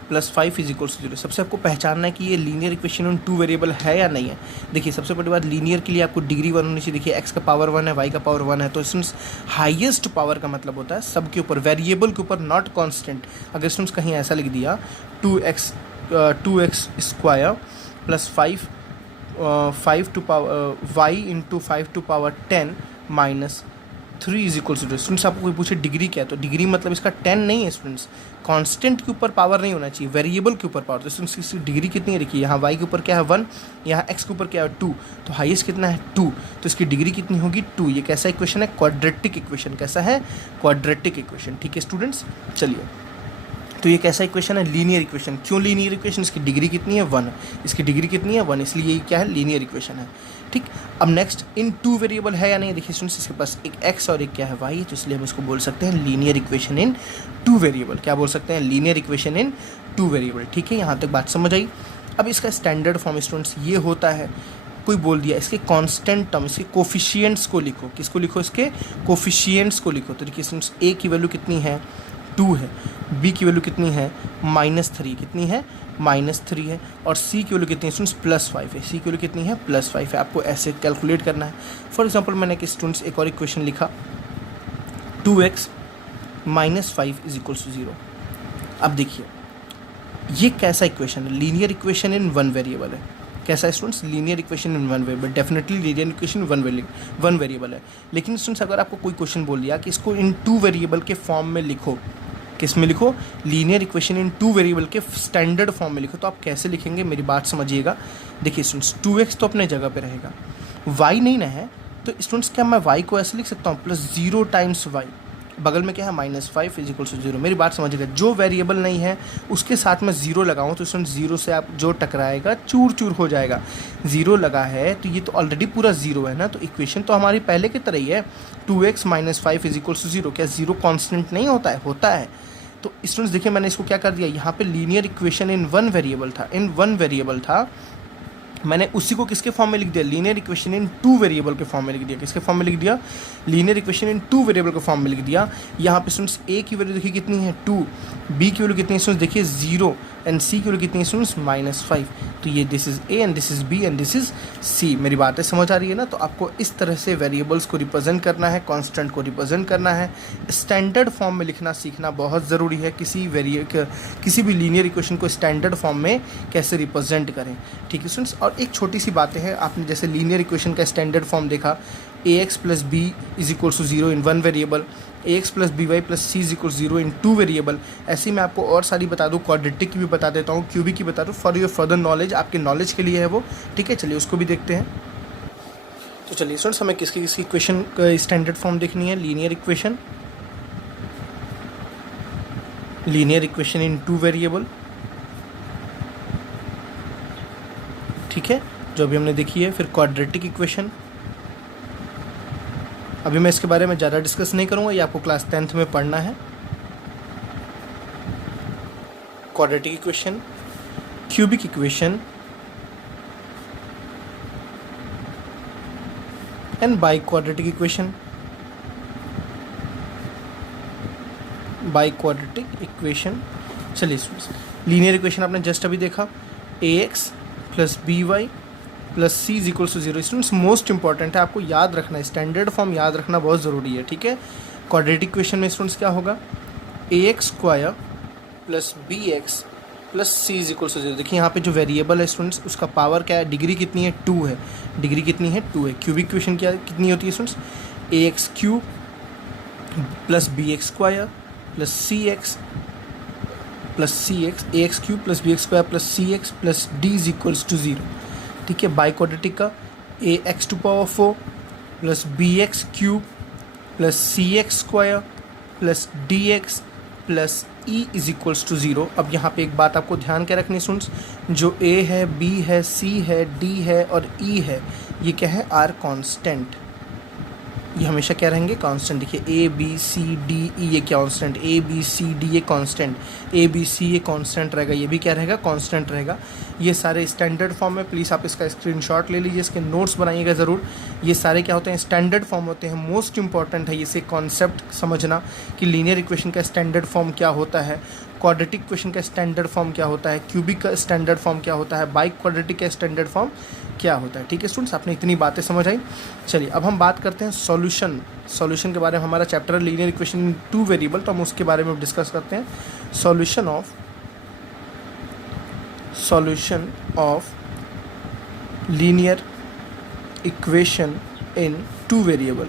plus 5 is equals to 0। सबसे आपको पहचानना है कि ये लीनियर इक्वेशन इन 2 वेरिएबल है या नहीं है। देखिए सबसे बड़ी बात, लीनियर के लिए आपको डिग्री 1 होनी चाहिए। देखिए x का पावर 1 है, y का पावर 1 है, तो इसमें हाईएस्ट पावर का मतलब होता है सबके ऊपर, वेरिएबल के ऊपर, नॉट कांस्टेंट। अगर स्टूडेंट्स कहीं ऐसा लिख दिया 2x square plus 5 to power y into 5 to power 10 minus 3 is equals to, students आपको कोई पूछे डिग्री क्या है, तो डिग्री मतलब इसका 10 नहीं है स्टूडेंट्स, कांस्टेंट के ऊपर पावर नहीं होना चाहिए, वेरिएबल के ऊपर पावर। तो स्टूडेंट्स इसकी डिग्री कितनी है, देखिए यहाँ y के ऊपर क्या है 1, यहाँ x के ऊपर क्या है 2, तो हाईएस्ट कितना है 2, तो इसकी डिग्री कितनी होगी 2। ये कैसा इक्वेशन है, क्वाड्रेटिक इक्वेशन। कैसा है, क्वाड्रेटिक इक्वेशन, ठीक है स्टूडेंट्स। चलिए तो ये कैसा इक्वेशन है, लीनियर इक्वेशन। क्यों लीनियर इक्वेशन, इसकी डिग्री कितनी है 1, इसकी डिग्री कितनी है 1, इसलिए ये क्या है, लीनियर इक्वेशन है। ठीक, अब नेक्स्ट इन टू वेरिएबल है या नहीं, देखिए स्टूडेंट्स इसके पास एक x और एक क्या है y, तो इसलिए हम इसको बोल सकते हैं linear equation in two variable. क्या बोल सकते हैं, linear equation in two variable. ठीक है, यहाँ तक बात समझ आई। अब इसका स्टैंडर्ड फॉर्म स्टूडेंट्स ये होता है, कोई बोल दिया इसके कांस्टेंट टर्म, इसके कोफिशिएंट्स को लिखो, किसको लिखो, इसके कोफिशिएंट्स को लिखो। तो देखिए स्टूडेंट्स a की वैल्यू कितनी है 2 है, b की वैल्यू कितनी है -3, कितनी है -3 है, और c की वैल्यू कितनी है स्टूडेंट्स +5 है, c की वैल्यू कितनी है +5 है। आपको ऐसे कैलकुलेट करना है। फॉर एग्जांपल मैंने एक स्टूडेंट्स एक और इक्वेशन लिखा 2x - 5 = 0। अब देखिए ये कैसा इक्वेशन है, linear equation in one variable है। कैसा है students, linear equation in one variable, definitely linear equation one variable है। लेकिन स्टूडेंट्स अगर आपको कोई क्वेश्चन बोल दिया कि इसको इन टू वेरिएबल के फॉर्म में लिखो, किस में लिखो, linear equation in two variable के स्टैंडर्ड फॉर्म में लिखो, तो आप कैसे लिखेंगे, मेरी बात समझिएगा। देखिए स्टूडेंट्स 2x तो अपने जगह पे रहेगा, y नहीं ना है, तो स्टूडेंट्स क्या मैं y को ऐसे लिख सकता हूँ +0 टाइम्स y, बगल में क्या है -5 = 0। मेरी बात समझिएगा, जो वेरिएबल नहीं है उसके साथ में 0 लगाऊँ तो स्टूडेंट 0 से आप जो टकराएगा चूर चूर हो जाएगा। 0 लगा है तो ये तो ऑलरेडी पूरा 0 है ना, तो इक्वेशन तो हमारी पहले की तरह ही है, 2x - 5 = 0। क्या 0 कांस्टेंट नहीं होता है, होता है। तो स्टूडेंट्स देखिए मैंने इसको क्या कर दिया, यहाँ पे linear equation in one variable था, मैंने उसी को किसके फॉर्म में लिख दिया, linear equation in two variable के फॉर्म में लिख दिया। किसके फॉर्म में लिख दिया, linear equation in two variable के फॉर्म में लिख दिया। यहाँ पे स्टूडेंट्स a की वैल्यू देखिए कितनी है 2, b की वैल्यू कितनी है स्टूडेंट्स देखिए 0, एंड c की वैल्यू कितनी है स्टूडेंट्स -5। तो ये this is a and this is b and this is c। मेरी बातें समझ आ रही है ना। तो आपको इस तरह से वेरिएबल्स को रिप्रेजेंट करना है, कांस्टेंट को रिप्रेजेंट करना है। स्टैंडर्ड फॉर्म में लिखना सीखना बहुत ज़रूरी है, किसी भी लीनियर इक्वेशन को स्टैंडर्ड फॉर्म में कैसे रिप्रेजेंट करें। ठीक है स्टूडेंट्स, और एक छोटी सी बातें हैं, आपने जैसे लीनियर इक्वेशन का स्टैंडर्ड फॉर्म देखा, ax + b = 0 in one variable, ax + by + c = 0 in two variable. ऐसे ही मैं आपको और सारी बता दूँ, क्वाड्रेटिक की भी बता देता हूँ, क्यूबिक की बता दूँ, फॉर योर फर्दर नॉलेज, आपके नॉलेज के लिए है वो। ठीक है, चलिए उसको भी देखते हैं। तो चलिए स्टूडेंट्स हमें किसकी इक्वेशन का स्टैंडर्ड फॉर्म देखनी है, linear equation in two variable. ठीक है, जो अभी हमने देखी है। फिर क्वाड्रेटिक इक्वेशन, अभी मैं इसके बारे में ज़्यादा डिस्कस नहीं करूँगा, ये आपको क्लास 10th में पढ़ना है। Quadratic equation, cubic equation and biquadratic equation. चलिए लीनियर इक्वेशन आपने जस्ट अभी देखा, ax + by + c = 0। Students most important है, आपको याद रखना है, स्टैंडर्ड फॉर्म याद रखना बहुत ज़रूरी है। ठीक है, क्वाड्रेटिक इक्वेशन में स्टूडेंट्स क्या होगा, ax² + bx + c = 0। देखिए यहाँ पे जो वेरिएबल है स्टूडेंट्स उसका पावर क्या है, डिग्री कितनी है 2 है, डिग्री कितनी है 2 है। क्यूबिक इक्वेशन क्या कितनी होती है students, ax³ + bx² + cx ax³ + bx² + cx + d = 0। ठीक है, बाइक्वाड्रेटिक का ax⁴ + bx³ + cx² + dx + e = 0। अब यहाँ पे एक बात आपको ध्यान के रखनी स्टूडेंट्स, जो a है, b है, c है, d है और e है, ये क्या है, आर कांस्टेंट। ये हमेशा क्या रहेंगे, कांस्टेंट। देखिए a b c d e ये constant, a b c d ये कांस्टेंट, a b c ये कांस्टेंट रहेगा, ये भी क्या रहेगा, कांस्टेंट रहेगा। ये सारे स्टैंडर्ड फॉर्म में, प्लीज़ आप इसका स्क्रीनशॉट ले लीजिए, इसके नोट्स बनाइएगा ज़रूर। ये सारे क्या होते हैं, स्टैंडर्ड फॉर्म होते हैं। मोस्ट इंपॉर्टेंट है इसे कॉन्सेप्ट समझना कि लीनियर इक्वेशन का स्टैंडर्ड फॉर्म क्या होता है, क्वाड्रेटिक इक्वेशन का स्टैंडर्ड फॉर्म क्या होता है, क्यूबिक का स्टैंडर्ड फॉर्म क्या होता है, बाइक क्वाड्रेटिक का स्टैंडर्ड फॉर्म क्या होता है। ठीक है स्टूडेंट्स, आपने इतनी बातें समझ आई। चलिए अब हम बात करते हैं सॉल्यूशन के बारे में। हमारा चैप्टर है linear equation in two variable, तो हम उसके बारे में डिस्कस करते हैं। Solution of linear equation in two variable.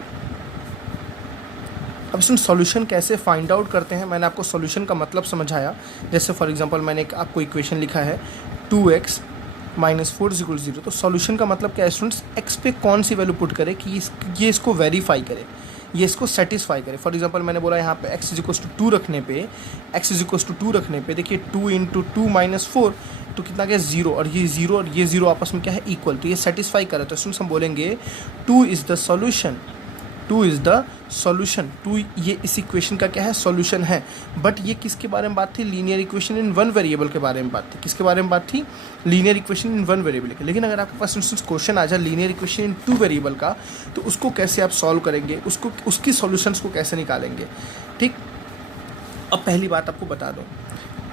अब इसमें सॉल्यूशन कैसे फाइंड आउट करते हैं, मैंने आपको सॉल्यूशन का मतलब समझाया। जैसे फॉर एग्जांपल मैंने आपको इक्वेशन लिखा है 2x - 4 = 0। तो सॉल्यूशन का मतलब क्या है स्टूडेंट्स, x पे कौन सी वैल्यू पुट करे कि ये इसको वेरीफाई करे, ये इसको सेटिस्फाई करे। फॉर एग्जांपल मैंने बोला यहाँ पे x इज टू रखने पे, x इज टू रखने पे देखिए 2 × 2 - 4 तो कितना गया 0, और ये 0 आपस में क्या है इक्वल, तो ये सेटिस्फाई करे। तो इसमें हम बोलेंगे 2 is the solution, 2 is the solution, 2 ये इस इक्वेशन का क्या है सॉल्यूशन है। बट ये किसके बारे में बात थी, linear equation in one variable के बारे में बात थी। किसके बारे में बात थी, linear equation in one variable के। लेकिन अगर आपके पास इंस्टेंस क्वेश्चन आ जाए linear equation in two variable का, तो उसको कैसे आप सॉल्व करेंगे, उसको उसकी सॉल्यूशंस को कैसे निकालेंगे। ठीक, अब पहली बात आपको बता दूँ,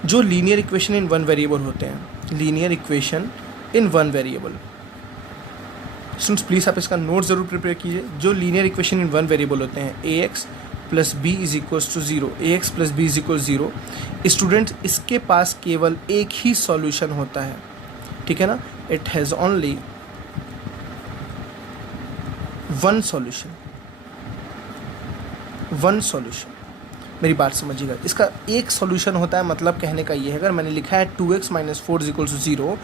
जो linear equation in one variable होते हैं, linear equation in one variable, students please आप इसका नोट ज़रूर प्रिपेयर कीजिए। जो linear equation in one variable होते हैं, ax + b = 0, ax + b = 0, student इसके पास केवल एक ही सॉल्यूशन होता है, ठीक है ना, it has only one solution, one solution. मेरी बात समझिएगा, इसका एक सॉल्यूशन होता है, मतलब कहने का ये है, अगर मैंने लिखा है 2x - 4 = 0,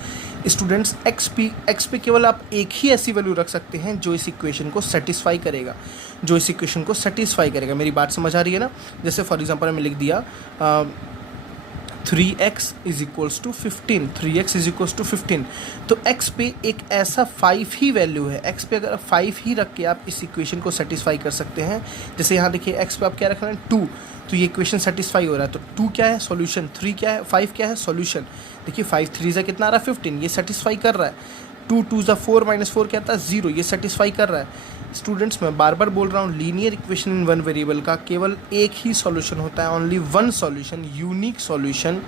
स्टूडेंट्स x पे केवल आप एक ही ऐसी वैल्यू रख सकते हैं जो इस इक्वेशन को सेटिस्फाई करेगा, जो इस इक्वेशन को सेटिस्फाई करेगा। मेरी बात समझ आ रही है ना। जैसे फॉर एग्जांपल मैं लिख दिया 3x = 15, 3x = 15, तो x पे एक ऐसा 5 ही वैल्यू है, x पे अगर 5 ही रख के आप इस इक्वेशन को सेटिस्फाई कर सकते हैं। जैसे यहाँ देखिए x पे आप क्या रख रहे हैं 2, तो ये इक्वेशन सेटिस्फाई हो रहा है, तो 2 क्या है सॉल्यूशन, 3 क्या है, 5 क्या है सॉल्यूशन। देखिए 5 3 से कितना आ रहा है 15, ये सेटिस्फाई कर रहा है। 2 2 = 4 - 4 क्या आता है 0, ये सेटिस्फाई कर रहा है। स्टूडेंट्स मैं बार बार बोल रहा हूँ, linear equation in one variable का केवल एक ही सॉल्यूशन होता है, only one solution, unique solution.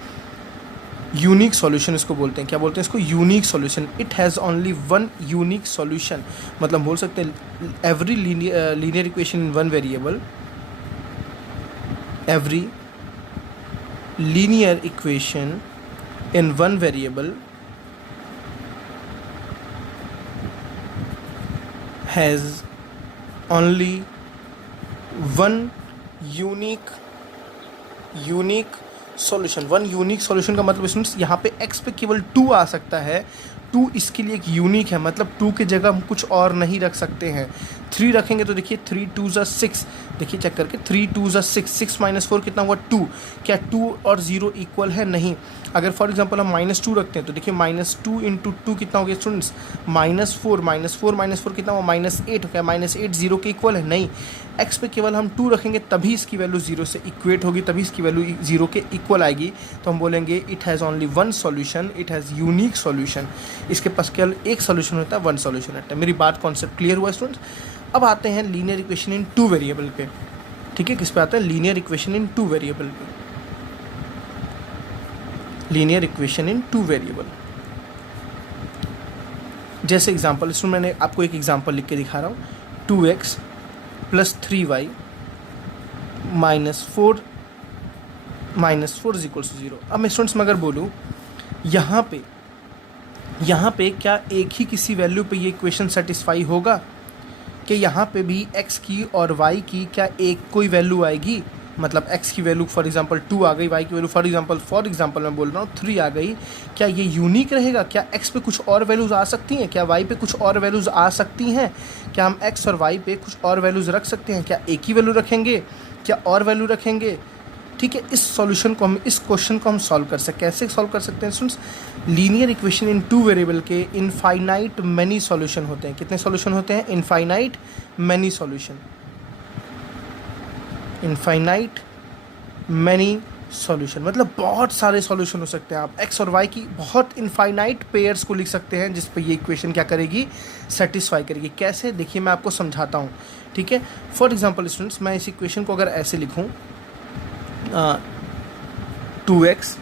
Unique solution इसको बोलते हैं, क्या बोलते हैं इसको, unique solution. It has only one unique solution, मतलब बोल सकते हैं every linear equation in one variable, every linear equation in one variable has only one unique solution। One unique solution का मतलब स्टूडेंट्स यहाँ पे x पे केवल 2 आ सकता है, 2 इसके लिए एक यूनिक है, मतलब 2 की जगह हम कुछ और नहीं रख सकते हैं। 3 रखेंगे तो देखिए 3 2 = 6, देखिए चेक करके 3 2 = 6, 6 - 4 कितना हुआ 2, क्या 2 और 0 इक्वल है, नहीं। अगर फॉर एग्जांपल हम -2 रखते हैं तो देखिए -2 × 2 कितना हो गया स्टूडेंट्स, -4, -4 कितना हुआ -8, क्या -8 0 के इक्वल है, नहीं। x पे केवल हम 2 रखेंगे तभी इसकी वैल्यू 0 से इक्वेट होगी, तभी इसकी वैल्यू 0 के इक्वल आएगी। तो हम बोलेंगे it has only one solution, it has unique solution. इसके पास केवल एक सॉल्यूशन होता है, वन सॉल्यूशन होता है। मेरी बात कॉन्सेप्ट क्लियर हुआ स्टूडेंट्स। अब आते हैं linear equation in two variable पे, ठीक है, किस पे आते हैं, linear equation in two variable पे। Linear equation in two variable, जैसे एग्जांपल, इसमें मैंने आपको एक एग्जांपल लिख के दिखा रहा हूँ, 2x + 3y - 4 = 0। अब मैं स्टूडेंट्स में अगर बोलूँ यहाँ पे क्या एक ही किसी वैल्यू पे ये इक्वेशन सेटिस्फाई होगा, कि यहाँ पे भी x की और y की क्या एक कोई वैल्यू आएगी, मतलब x की वैल्यू फॉर एग्जांपल 2 आ गई, y की वैल्यू फॉर एग्जांपल मैं बोल रहा हूँ 3 आ गई, क्या ये यूनिक रहेगा, क्या x पे कुछ और वैल्यूज़ आ सकती हैं, क्या y पे कुछ और वैल्यूज़ आ सकती हैं, क्या हम x और y पे कुछ और वैल्यूज़ रख सकते हैं, क्या एक ही वैल्यू रखेंगे, क्या और वैल्यू रखेंगे, ठीक है। इस सॉल्यूशन को हम, इस क्वेश्चन को हम सॉल्व कर सकते हैं, कैसे सॉल्व कर सकते हैं students, linear equation in two variable के इनफाइनाइट मैनी सॉल्यूशन होते हैं। कितने सॉल्यूशन होते हैं, infinite many solution, infinite many solution, मतलब बहुत सारे सॉल्यूशन हो सकते हैं। आप x और y की बहुत इनफाइनाइट पेयर्स को लिख सकते हैं, जिस पे ये इक्वेशन क्या करेगी, सेटिस्फाई करेगी। कैसे, देखिए मैं आपको समझाता हूँ, ठीक है। फॉर एग्जांपल स्टूडेंट्स, मैं इस इक्वेशन को अगर ऐसे लिखूँ, 2x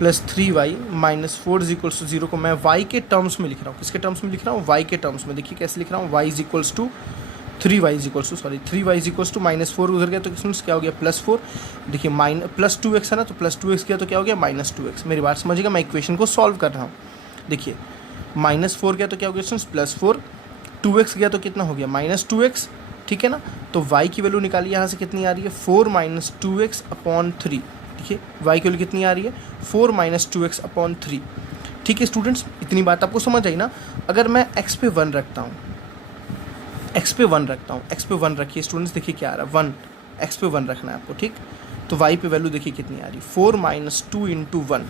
+ 3y - 4 = 0 को मैं y के टर्म्स में लिख रहा हूँ। किसके टर्म्स में लिख रहा हूँ, y के टर्म्स में। देखिए कैसे लिख रहा हूँ, y = 3y -4 उधर गया तो क्या हो गया +4। देखिए +2x है ना, तो +2x गया तो क्या हो गया -2x। मेरी बात समझिएगा, मैं इक्वेशन को सॉल्व कर रहा हूँ। देखिए -4 गया तो क्या हो गया +4, 2x गया तो कितना हो गया -2x, ठीक है ना। तो y की वैल्यू निकालिए, यहाँ से कितनी आ रही है 4 - 2x/3। देखिए y की वैल्यू कितनी आ रही है 4 - 2x/3, ठीक है स्टूडेंट्स। इतनी बात आपको समझ आई ना। अगर मैं x पे 1 रखता हूँ, एक्स पे 1 रखता हूँ, एक्स पे 1 रखिए स्टूडेंट्स, देखिए क्या आ रहा है 1, एक्स पे 1 रखना है आपको, ठीक। तो वाई पे वैल्यू देखिए कितनी आ रही, 4 - 2 × 1,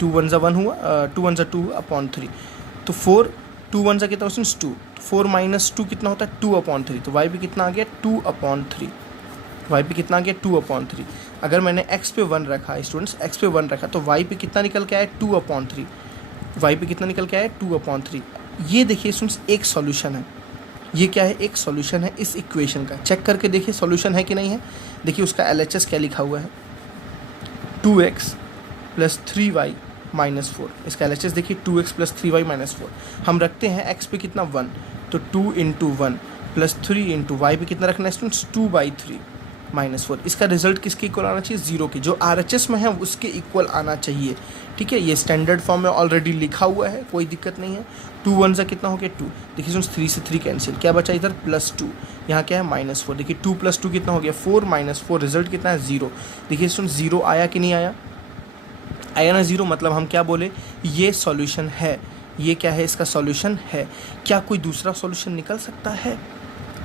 2 1 ज़ा 1 हुआ, 2 1 ज़ा 2/3, तो 4 2 1 ज़ा कितना स्टूडेंट्स 2, 4 - 2 कितना होता है 2/3, तो वाई पे कितना आ गया 2/3, वाई पे कितना आ गया 2/3। अगर मैंने एक्स पे 1 रखा स्टूडेंट्स, एक्स पे 1 रखा तो वाई पे कितना निकल के आया 2/3, वाई पे कितना निकल के आया 2/3। ये देखिए स्टूडेंट्स एक सॉल्यूशन है, ये क्या है, एक सॉल्यूशन है इस इक्वेशन का। चेक करके देखिए सॉल्यूशन है कि नहीं है। देखिए उसका LHS क्या लिखा हुआ है, 2x + 3y - 4। इसका LHS देखिए 2x + 3y - 4। हम रखते हैं x पे कितना 1, तो 2 × 1 + 3 × y पे कितना रखना है स्टूडेंट्स 2/3 - 4। इसका रिजल्ट किसके इक्वल आना चाहिए, 0 के, जो RHS में है उसके इक्वल आना चाहिए, ठीक है। ये स्टैंडर्ड फॉर्म में ऑलरेडी लिखा हुआ है, कोई दिक्कत नहीं है। 2 1 ज़ा कितना हो गया 2, देखिए स्टूडेंट्स 3 से 3 कैंसिल, क्या बचा इधर +2, यहाँ क्या है -4, देखिए 2 + 2 कितना हो गया 4 - 4, रिजल्ट कितना है 0। देखिए स्टूडेंट्स 0 आया कि नहीं आया, आया ना 0, मतलब हम क्या बोले, ये सॉल्यूशन है, ये क्या है इसका सॉल्यूशन है। क्या कोई दूसरा सॉल्यूशन निकल सकता है,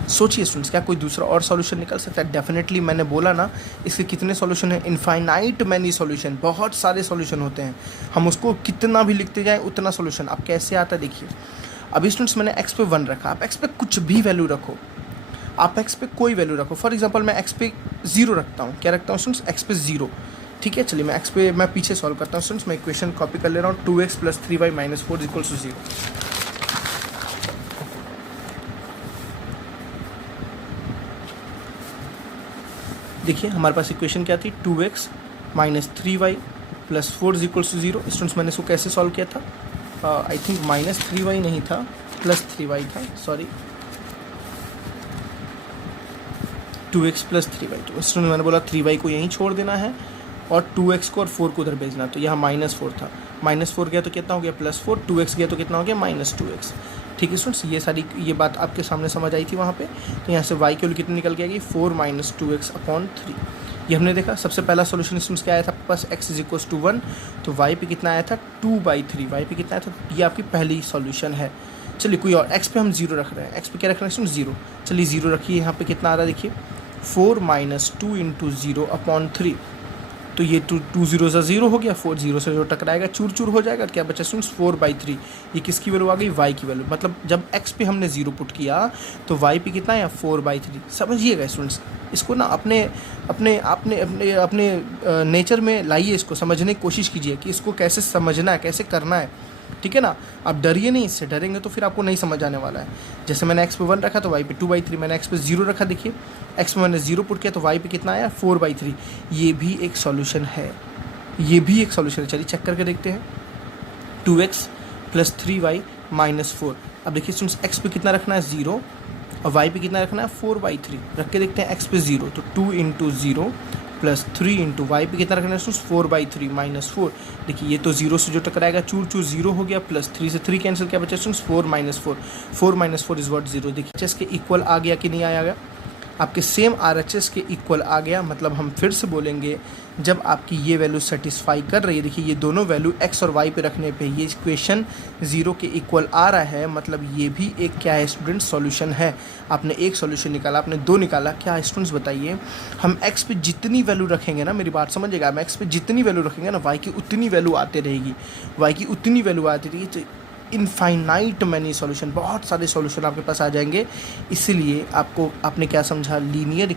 सोचिए स्टूडेंट्स, क्या कोई दूसरा और सॉल्यूशन निकल सकता है। डेफिनेटली मैंने बोला ना, इसके कितने सॉल्यूशन हैं, इनफाइनाइट मैनी सॉल्यूशन, बहुत सारे सॉल्यूशन होते हैं, हम उसको कितना भी लिखते जाएं उतना सॉल्यूशन। अब कैसे आता है देखिए, अभी स्टूडेंट्स मैंने एक्स पे 1 रखा, आप एक्स पे कुछ भी वैल्यू रखो, आप एक्स पे कोई वैल्यू रखो। फॉर एग्जांपल मैं एक्स पे 0 रखता हूँ, क्या रखता हूँ स्टूडेंट्स, एक्स पे 0, ठीक है। चलिए मैं एक्स पे मैं पीछे सॉल्व करता हूँ स्टूडेंट्स, मैं इक्वेशन कॉपी कर ले रहा हूँ, 2x + 3y - 4 = 0। देखिए हमारे पास इक्वेशन क्या थी, 2x - 3y + 4 = 0। स्टूडेंट्स मैंने इसको कैसे सॉल्व किया था, आई थिंक -3y नहीं था, +3y था, सॉरी, 2x + 3y। तो स्टूडेंट मैंने बोला 3y को यहीं छोड़ देना है और 2x को और 4 को उधर भेजना, तो यहाँ -4 था, -4 गया तो कितना हो गया +4, 2x गया तो कितना हो गया -2x, ठीक है स्टूडेंट्स। ये सारी ये बात आपके सामने समझ आई थी वहाँ पे। तो यहाँ से y की वैल्यू कितनी निकल के आएगी 4 - 2x/3, ये हमने देखा। सबसे पहला सॉल्यूशन स्टूडेंट्स क्या आया था आपके पास, x = 1, तो y पे कितना आया था 2/3, y पे कितना आया था, ये आपकी पहली सॉल्यूशन है। चलिए कोई और, x पे हम 0 रख रहे हैं, x पे क्या रख रहे हैं स्टूडेंट्स 0, चलिए 0 रखिए। यहाँ पे कितना आ रहा है देखिए 4 - 2 × 0/3, तो ये 2 0 ज़ा 0 हो गया, 4 0 से जो टकराएगा चूर चूर हो जाएगा, क्या बचा स्टूडेंट्स 4/3। ये किसकी वैल्यू आ गई, y की वैल्यू, मतलब जब x पे हमने 0 पुट किया तो y पे कितना है 4/3। समझिएगा स्टूडेंट्स, इसको ना अपने अपने अपने अपने अपने नेचर में लाइए, इसको समझने की कोशिश कीजिए कि इसको कैसे समझना है, कैसे करना है, ठीक है ना। आप डरिए नहीं इससे, डरेंगे तो फिर आपको नहीं समझ आने वाला है। जैसे मैंने x पे 1 रखा तो y पे 2/3, मैंने x पे 0 रखा, देखिए x पे मैंने 0 पुट किया तो y पे कितना आया 4/3। ये भी एक सॉल्यूशन है, ये भी एक सॉल्यूशन है। चलिए चेक करके देखते हैं, 2x + 3y - 4। अब देखिए स्टूडेंट्स x पे कितना रखना है 0 और y पे कितना रखना है 4/3, रख के देखते हैं। x पे 0 तो 2 × 0 + 3 × y पे कितना रखना है 4/3 - 4। देखिए ये तो 0 से जो टकराएगा चूर चूर 0 हो गया, +3 से 3 कैंसिल, क्या बचा 4 - 4, 4 - 4 = 0। देखिए RHS के इक्वल आ गया कि नहीं आया, आपके सेम RHS के इक्वल आ गया। मतलब हम फिर से बोलेंगे, जब आपकी ये वैल्यू सेटिस्फाई कर रही है, देखिए ये दोनों वैल्यू x और y पे रखने पे ये इक्वेशन 0 के इक्वल आ रहा है, मतलब ये भी एक क्या है स्टूडेंट सॉल्यूशन है। आपने एक सॉल्यूशन निकाला, आपने 2 निकाला, क्या स्टूडेंट्स बताइए, हम x पे जितनी वैल्यू रखेंगे ना, मेरी बात समझिएगा, हम x पे जितनी वैल्यू रखेंगे ना y की उतनी वैल्यू आती रहेगी, y की उतनी वैल्यू आती रहेगी। तो इनफाइनाइट मैनी सॉल्यूशन, बहुत सारे सॉल्यूशन आपके पास आ जाएंगे। इसीलिए आपने क्या समझा, linear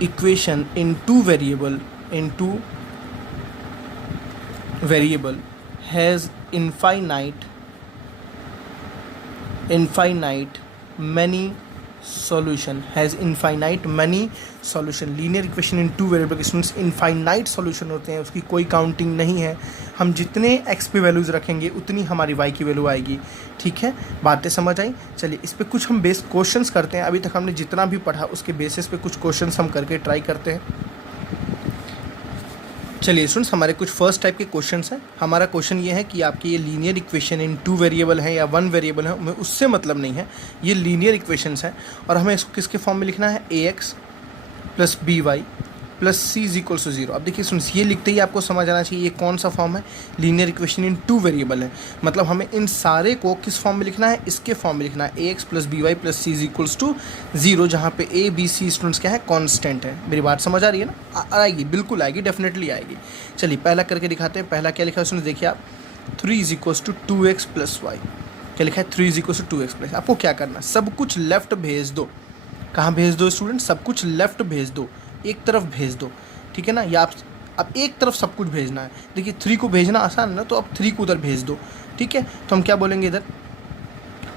equation in two variable has infinite many solution. Linear equation in two variable के स्टूडेंट्स इनफाइनाइट सॉल्यूशन होते हैं, उसकी कोई काउंटिंग नहीं है। हम जितने x पे वैल्यूज़ रखेंगे उतनी हमारी y की वैल्यू आएगी, ठीक है। बातें समझ आई। चलिए इस पे कुछ हम बेस क्वेश्चंस करते हैं। अभी तक हमने जितना भी पढ़ा उसके बेसिस पे कुछ क्वेश्चंस हम करके ट्राई करते हैं। चलिए स्टूडेंट्स, हमारे कुछ फर्स्ट टाइप के क्वेश्चंस हैं। हमारा क्वेश्चन ये है कि आपकी ये लीनियर इक्वेशन इन 2 वेरिएबल है या 1 वेरिएबल है, हमें उससे मतलब नहीं है, ये लीनियर इक्वेशंस हैं और हमें इसको किसके फॉर्म में लिखना है, ax + by plus C is equals to 0। अब देखिए स्टूडेंट्स, ये लिखते ही आपको समझ आना चाहिए ये कौन सा फॉर्म है, लीनियर इक्वेशन इन 2 वेरिएबल है। मतलब हमें इन सारे को किस फॉर्म में लिखना है, इसके फॉर्म में लिखना है, a x plus B Y plus C is equals to 0, जहाँ पे ए बी सी स्टूडेंट्स क्या है, कॉन्स्टेंट है। मेरी बात समझ आ रही है ना? आएगी, बिल्कुल आएगी, डेफिनेटली आएगी। चलिए पहला करके दिखाते हैं। पहला क्या लिखा है स्टूडेंट्स, देखिए आप 3 is equals to 2x plus Y. क्या लिखा है, 3 is equals to 2x plus. आपको क्या करना, सब कुछ लेफ्ट भेज दो। कहाँ भेज दो स्टूडेंट, सब कुछ लेफ्ट भेज दो, एक तरफ भेज दो, ठीक है ना। या आप एक तरफ सब कुछ भेजना है। देखिए 3 को भेजना आसान है ना, तो अब 3 को उधर भेज दो, ठीक है। तो हम क्या बोलेंगे इधर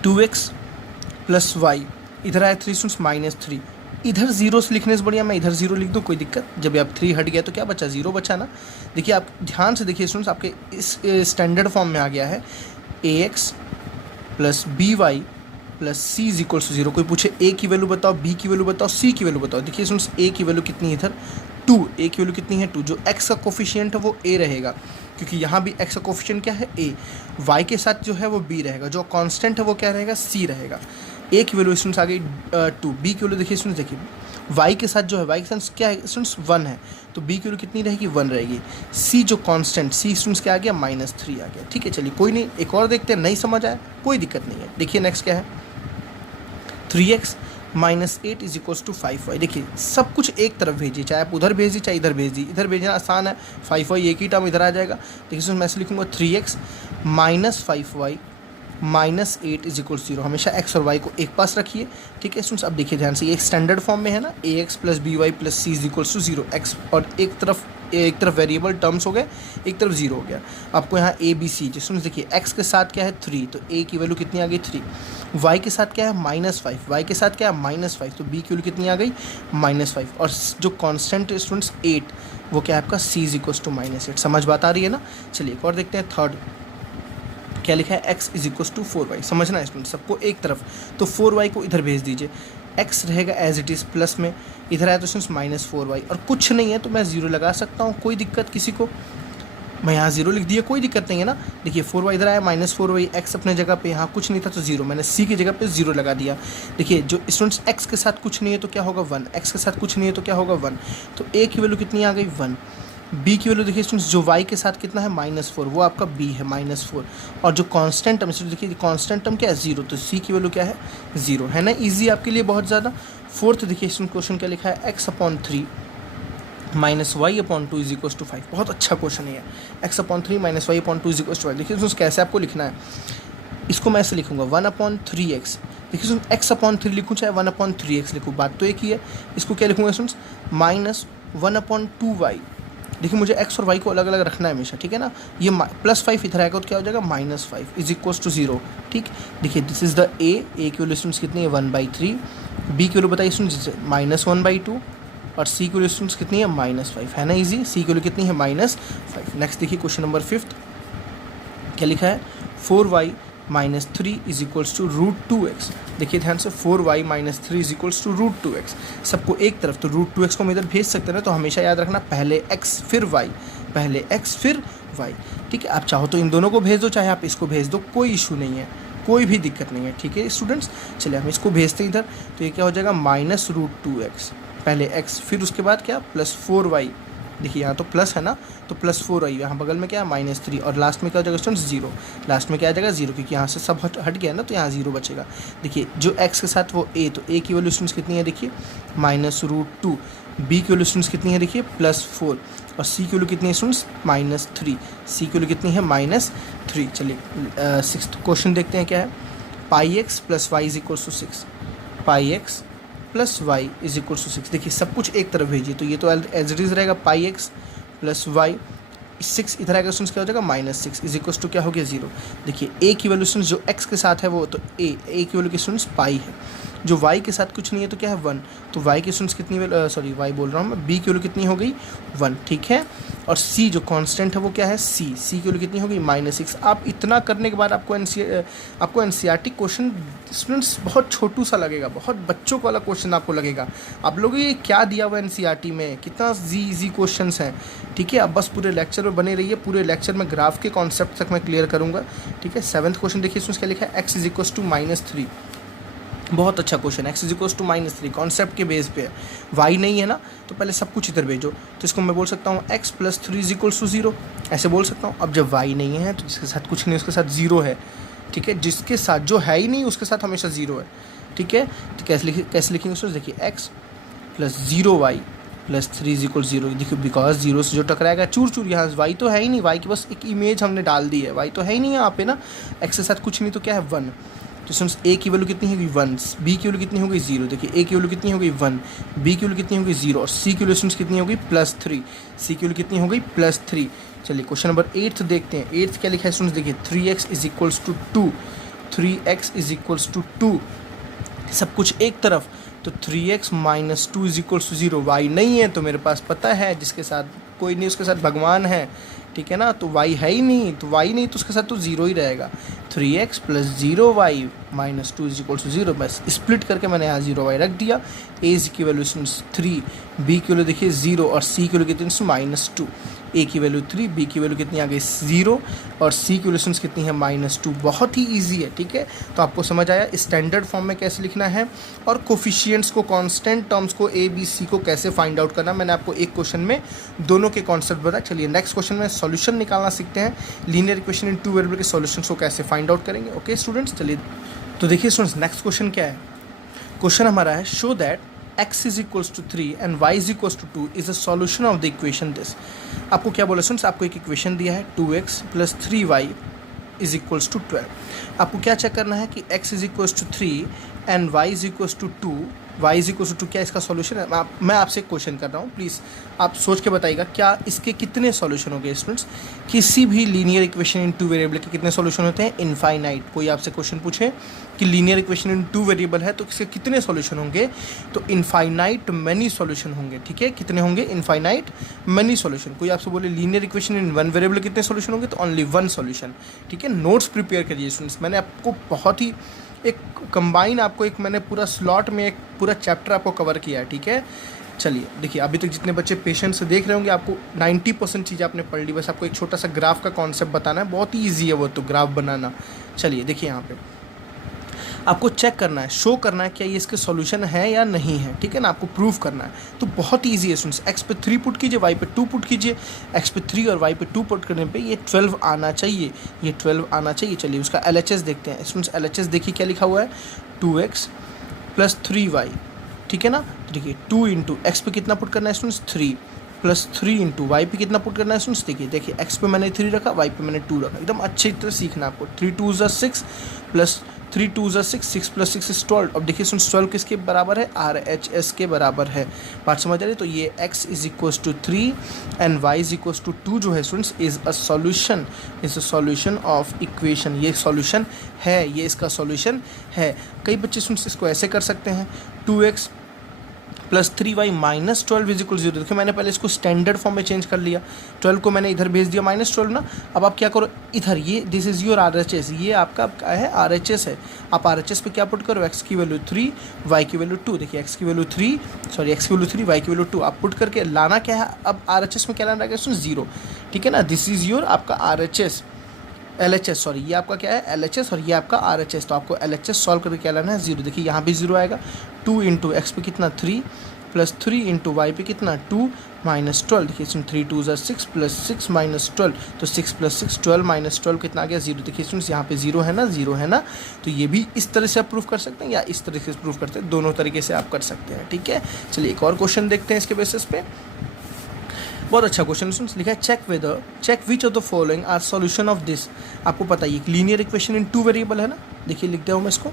2x प्लस वाई, इधर आया 3 स्टूडेंट्स -3। इधर 0 से लिखने से बढ़िया मैं इधर 0 लिख दूँ, कोई दिक्कत। जब आप 3 हट गया तो क्या बचा, 0 बचा ना। देखिए आप ध्यान से देखिए स्टूडेंट्स, आपके इस स्टैंडर्ड फॉर्म में आ गया है ax plus B Y plus C is equals to 0। कोई पूछे ए की वैल्यू बताओ, बी की वैल्यू बताओ, सी की वैल्यू बताओ। देखिए स्टूडेंट्स, ए की वैल्यू कितनी है इधर 2, ए की वैल्यू कितनी है 2। जो एक्स का कोफिशिएंट है वो ए रहेगा, क्योंकि यहाँ भी एक्स का कोफिशिएंट क्या है ए। वाई के साथ जो है वो बी रहेगा, जो कांस्टेंट है वो क्या रहेगा, सी रहेगा। ए की वैल्यू स्टूडेंट्स आ गई 2, बी की वैल्यू देखिए स्टूडेंट्स, देखिए वाई के साथ जो है, वाई के साथ क्या है स्टूडेंट्स 1 है, तो बी की वैल्यू कितनी रहेगी 1 रहेगी। सी जो कांस्टेंट, सी स्टूडेंट्स क्या आ गया -3 आ गया, ठीक है। चलिए कोई नहीं, एक और देखते हैं, नहीं समझ आया कोई दिक्कत नहीं है। देखिए नेक्स्ट क्या है, 3x minus 8 is equals to 5y। देखिए सब कुछ एक तरफ भेजिए, चाहे आप उधर भेजिए चाहे इधर भेज दीजिए। इधर भेजना आसान है, 5y एक ही टर्म इधर आ जाएगा। देखिए इसमें मैं ऐसे लिखूँगा 3x minus 5y minus 8 is equal 0। हमेशा x और y को एक पास रखिए, ठीक है स्टूडेंट्स। अब देखिए ध्यान से, ये एक स्टैंडर्ड फॉर्म में है ना, ax plus B Y plus C is equals to 0। x और एक तरफ वेरिएबल टर्म्स हो गए, एक तरफ 0 हो गया। आपको यहाँ a b c जिसमें देखिए x के साथ क्या है 3, तो a की वैल्यू कितनी आ गई 3। y के साथ क्या है -5, y के साथ क्या है -5, तो b की वैल्यू कितनी आ गई -5। और जो कांस्टेंट स्टूडेंट्स 8, वो क्या है आपका c इज इक्वल्स टू -8। समझ बात आ रही है ना? चलिए एक और देखते हैं। थर्ड क्या लिखा है, x is equals to 4y। समझना है स्टूडेंट सबको एक तरफ, तो 4y को इधर भेज दीजिए। x रहेगा एज इट इज़ प्लस में, इधर आया तो स्टूडेंट्स -4y, और कुछ नहीं है तो मैं 0 लगा सकता हूँ, कोई दिक्कत किसी को। मैं यहाँ 0 लिख दिया, कोई दिक्कत नहीं है ना। देखिए 4y इधर आया -4y, x अपने जगह पे, यहाँ कुछ नहीं था तो 0, मैंने c की जगह पे 0 लगा दिया। देखिए जो स्टूडेंट्स x के साथ कुछ नहीं है तो क्या होगा 1, x के साथ कुछ नहीं है तो क्या होगा 1, तो a की वैल्यू कितनी आ गई 1। b की वैल्यू देखिए स्टूडेंट्स, जो y के साथ कितना है -4, वो आपका b है -4। और जो कांस्टेंट टर्म, देखिए कांस्टेंट टर्म क्या है 0, तो c की वैल्यू क्या है 0, है ना। इजी आपके लिए बहुत ज़्यादा। फोर्थ देखिए स्टूडेंट क्वेश्चन क्या लिखा है, x/3 -y/2 is equals to 5। बहुत अच्छा क्वेश्चन है ये, x/3 -y/2 is equals to 5। देखिए स्टूडेंट्स कैसे आपको लिखना है, इसको मैं ऐसे लिखूँगा 1/3x। देखिए स्टूडेंट x/3 लिखूँ चाहे 1/3x लिखूँ, बात तो एक ही है। इसको क्या लिखूँगा स्टूडेंट्स, -1/2y। देखिए मुझे x और y को अलग अलग रखना है हमेशा, ठीक है ना। ये +5 इधर आएगा तो क्या हो जाएगा -5 इज इक्वल्स टू 0, ठीक। देखिए दिस इज द a की वैल्यू स्टूडेंट्स कितनी है 1/3, b की वैल्यू बताइए स्टूडेंट्स -1/2, और c की वैल्यू स्टूडेंट्स कितनी है -5, है ना इजी। c की वैल्यू कितनी है -5। नेक्स्ट देखिए क्वेश्चन नंबर 5 क्या लिखा है, 4y -3 is equals to √2x। देखिए ध्यान से, 4y -3 is equals to √2x। सबको एक तरफ, तो √2x को हम इधर भेज सकते हैं ना, तो हमेशा याद रखना पहले x फिर y, पहले x फिर y, ठीक है। आप चाहो तो इन दोनों को भेज दो, चाहे आप इसको भेज दो, कोई इशू नहीं है, कोई भी दिक्कत नहीं है, ठीक है स्टूडेंट्स। चलिए हम इसको भेजते हैं इधर, तो ये क्या हो जाएगा -√2x, पहले x फिर उसके बाद क्या +4y। देखिए यहाँ तो प्लस है ना, तो +4y, यहाँ बगल में क्या है -3, और लास्ट में क्या हो जाएगा स्टूडेंट्स 0। लास्ट में क्या आ जाएगा 0, क्योंकि यहाँ से सब हट गया ना, तो यहाँ 0 बचेगा। देखिए जो x के साथ वो a, तो a की वैल्यू स्टूडेंट्स कितनी है देखिए -√2, b की वैल्यू स्टूडेंट्स कितनी है देखिए +4, और c की वैल्यू कितनी है स्टूडेंट्स -3, c की वैल्यू कितनी है -3। चलिए 6th क्वेश्चन देखते हैं क्या है, πx + y is equals to 6, πx + y is equals to 6। देखिए सब कुछ एक तरफ भेजिए, तो ये तो एज इट इज रहेगा πx + y, 6 इधर आएगा स्टूडेंट्स क्या हो जाएगा -6 इज इक्वल्स टू क्या हो गया 0। देखिए a की वैल्यू स्टूडेंट्स जो x के साथ है वो तो a की वैल्यू की स्टूडेंट्स पाई है, जो y के साथ कुछ नहीं है तो क्या है 1, तो y की स्टूडेंट्स कितनी y बोल रहा हूँ मैं, b की वैल्यू कितनी हो गई 1, ठीक है। और c जो कांस्टेंट है वो क्या है c की वैल्यू कितनी हो गई -6। आप इतना करने के बाद आपको एनसीईआरटी क्वेश्चन स्टूडेंट्स बहुत छोटू सा लगेगा, बहुत बच्चों वाला क्वेश्चन आपको लगेगा। आप लोग ये क्या दिया हुआ एनसीईआरटी में, कितना ईजी क्वेश्चन हैं, ठीक है। अब बस पूरे लेक्चर में बने रहिए, पूरे लेक्चर में ग्राफ के कॉन्सेप्ट तक मैं क्लियर करूँगा, ठीक है। 7th क्वेश्चन देखिए इसमें क्या लिखा है, x इज इक्वल्स टू -3। बहुत अच्छा question, x is equals to -3 concept के बेस पे है, y नहीं है ना, तो पहले सब कुछ इधर भेजो, तो इसको मैं बोल सकता हूँ x plus 3 is equals to 0, ऐसे बोल सकता हूँ। अब जब y नहीं है तो जिसके साथ कुछ नहीं उसके साथ 0 है, ठीक है, जिसके साथ जो है ही नहीं उसके साथ हमेशा 0 है, ठीक है। तो कैसे लिखेंगे उसको, देखिए x plus 0y plus 3 is equal 0, देखिए बिकॉज 0 से जो टकराएगा चूर चूर, यहाँ y तो है ही नहीं, y की बस एक इमेज हमने डाल दी है, y तो है ही नहीं यहाँ पे ना, x के साथ कुछ नहीं तो क्या है 1। तो स्टूडेंट्स a की वैल्यू कितनी होगी 1, b की वैल्यू कितनी होगी 0, देखिए a की वैल्यू कितनी होगी 1, b की वैल्यू कितनी होगी 0 और c की वैल्यू स्टूडेंट्स कितनी होगी +3, c की वैल्यू कितनी हो गई +3। चलिए क्वेश्चन नंबर 8 देखते हैं। 8 क्या लिखा है स्टूडेंट्स, देखिए 3x is equals to 2, 3x is equals to 2, सब कुछ एक तरफ, तो 3x minus 2 is equals to 0, y नहीं है तो मेरे पास पता है जिसके साथ कोई नहीं उसके साथ भगवान है, ठीक है ना, तो y है ही नहीं, तो y नहीं तो उसके साथ तो 0 ही रहेगा। 3x plus 0y minus 2 is equals to 0, बस स्प्लिट करके मैंने यहाँ 0y रख दिया। a की वैल्यू 3, b की वैल्यू देखिए 0 और c की वैल्यू कितनी -2, a की वैल्यू 3, b की वैल्यू कितनी आ गई 0 और c की वैल्यू कितनी है -2। बहुत ही इजी है, ठीक है। तो आपको समझ आया स्टैंडर्ड फॉर्म में कैसे लिखना है और कोफिशिएंट्स को, कांस्टेंट टर्म्स को a b c को कैसे फाइंड आउट करना। मैंने आपको एक क्वेश्चन में दोनों के कॉन्सेप्ट बताया। चलिए नेक्स्ट क्वेश्चन में सॉल्यूशन निकालना सीखते हैं, linear equation in two variable के सॉल्यूशंस को कैसे फाइंड आउट करेंगे। ओके स्टूडेंट्स, चलिए तो देखिए स्टूडेंट्स नेक्स्ट क्वेश्चन क्या है। क्वेश्चन हमारा है show that x is equals to 3 and y is equals to 2 is a solution of the equation this। आपको क्या बोला स्टूडेंट्स, आपको एक इक्वेशन दिया है 2x plus 3y is equals to 12। आपको क्या चेक करना है कि x is equals to 3 and y is equals to 2, y is equals to 2 क्या इसका सॉल्यूशन है। मैं आपसे एक क्वेश्चन कर रहा हूँ, प्लीज़ आप सोच के बताइएगा क्या इसके कितने सॉल्यूशन हो गए स्टूडेंट्स। किसी भी linear equation in two variable के कितने सॉल्यूशन होते हैं, इनफाइनाइट। कोई आपसे क्वेश्चन पूछे कि linear equation in two variable है तो इसके कितने सॉल्यूशन होंगे, तो इनफाइनाइट मैनी सॉल्यूशन होंगे, ठीक है। कितने होंगे, इनफाइनाइट मैनी सॉल्यूशन। कोई आपसे बोले linear equation in one variable कितने सॉल्यूशन होंगे, तो ओनली वन सॉल्यूशन, ठीक है। नोट्स प्रिपेयर करिए स्टूडेंट्स, मैंने आपको बहुत ही एक कंबाइन आपको एक मैंने पूरा स्लॉट में एक पूरा चैप्टर आपको कवर किया है, ठीक है। चलिए देखिए अभी तक जितने बच्चे पेशेंस से देख रहे होंगे आपको 90% चीज़ें आपने पढ़ ली, बस आपको एक छोटा सा ग्राफ का कॉन्सेप्ट बताना है, बहुत ही ईजी है वो तो ग्राफ बनाना। चलिए देखिए यहाँ पे आपको चेक करना है, शो करना है क्या ये इसके सॉल्यूशन है या नहीं है, ठीक है ना, आपको प्रूफ करना है। तो बहुत ही ईजी है स्टूडेंट्स, x पे 3 पुट कीजिए, y पे 2 पुट कीजिए, x पे 3 और y पे 2 पुट करने पे ये 12 आना चाहिए, ये 12 आना चाहिए। चलिए उसका LHS देखते हैं स्टूडेंट्स। LHS देखिए क्या लिखा हुआ है, 2x प्लस 3y, ठीक है ना। तो देखिए 2 इंटू एक्स पे कितना पुट करना है स्टूडेंट्स 3 प्लस 3 इंटू वाई पे कितना पुट करना है स्टूडेंट्स। देखिए एक्स पे मैंने 3 रखा, वाई पे मैंने 2 रखा, एकदम अच्छी तरह सीखना आपको। 3 2 ज़ा 6 प्लस 3 2 ज़ा 6, 6 प्लस 6 इज 12। अब देखिए स्टूडेंट्स 12 किसके बराबर है, RHS के बराबर है। बात समझ आ रही है। तो ये x is equals to 3 and y is equals to 2 जो है students is a solution of equation. ये सॉल्यूशन है, ये इसका सॉल्यूशन है। कई बच्चे स्टूडेंट्स इसको ऐसे कर सकते हैं, 2x plus 3y minus 12 is equal 0। देखिए मैंने पहले इसको स्टैंडर्ड फॉर्म में चेंज कर लिया, 12 को मैंने इधर भेज दिया -12 ना। अब आप क्या करो, इधर ये दिस इज़ योर RHS, ये आपका क्या है RHS है। आप RHS पे क्या पुट करो, x की वैल्यू 3 y की वैल्यू 2। देखिए x की वैल्यू 3 y की वैल्यू 2 आप पुट करके लाना क्या है, अब RHS में क्या लाना है 0, ठीक है ना। दिस इज़ योर आपका RHS LHS, सॉरी ये आपका क्या है LHS और ये आपका RHS। तो आपको LHS सॉल्व करके क्या लाना है 0। देखिए यहाँ भी 0 आएगा, 2 इंटू एक्स पे कितना 3 प्लस 3 इंटू वाई पे कितना 2 माइनस 12। देखिए इसमें 3 2 ज़ा 6 प्लस 6 माइनस 12, तो 6 प्लस 6 12 माइनस 12 कितना आ गया 0। देखिए स्टूडेंट्स यहाँ पे 0 है ना, 0 है ना। तो ये भी इस तरह से आप प्रूफ कर सकते हैं या इस तरह से प्रूफ करते हैं, दोनों तरीके से आप कर सकते हैं, ठीक है। चलिए एक और क्वेश्चन देखते हैं इसके बेसिस पे। बहुत अच्छा क्वेश्चन लिखा है, check which of the following are solution of this. आपको पता है linear equation in two variable है ना। देखिए लिखते हूँ मैं इसको,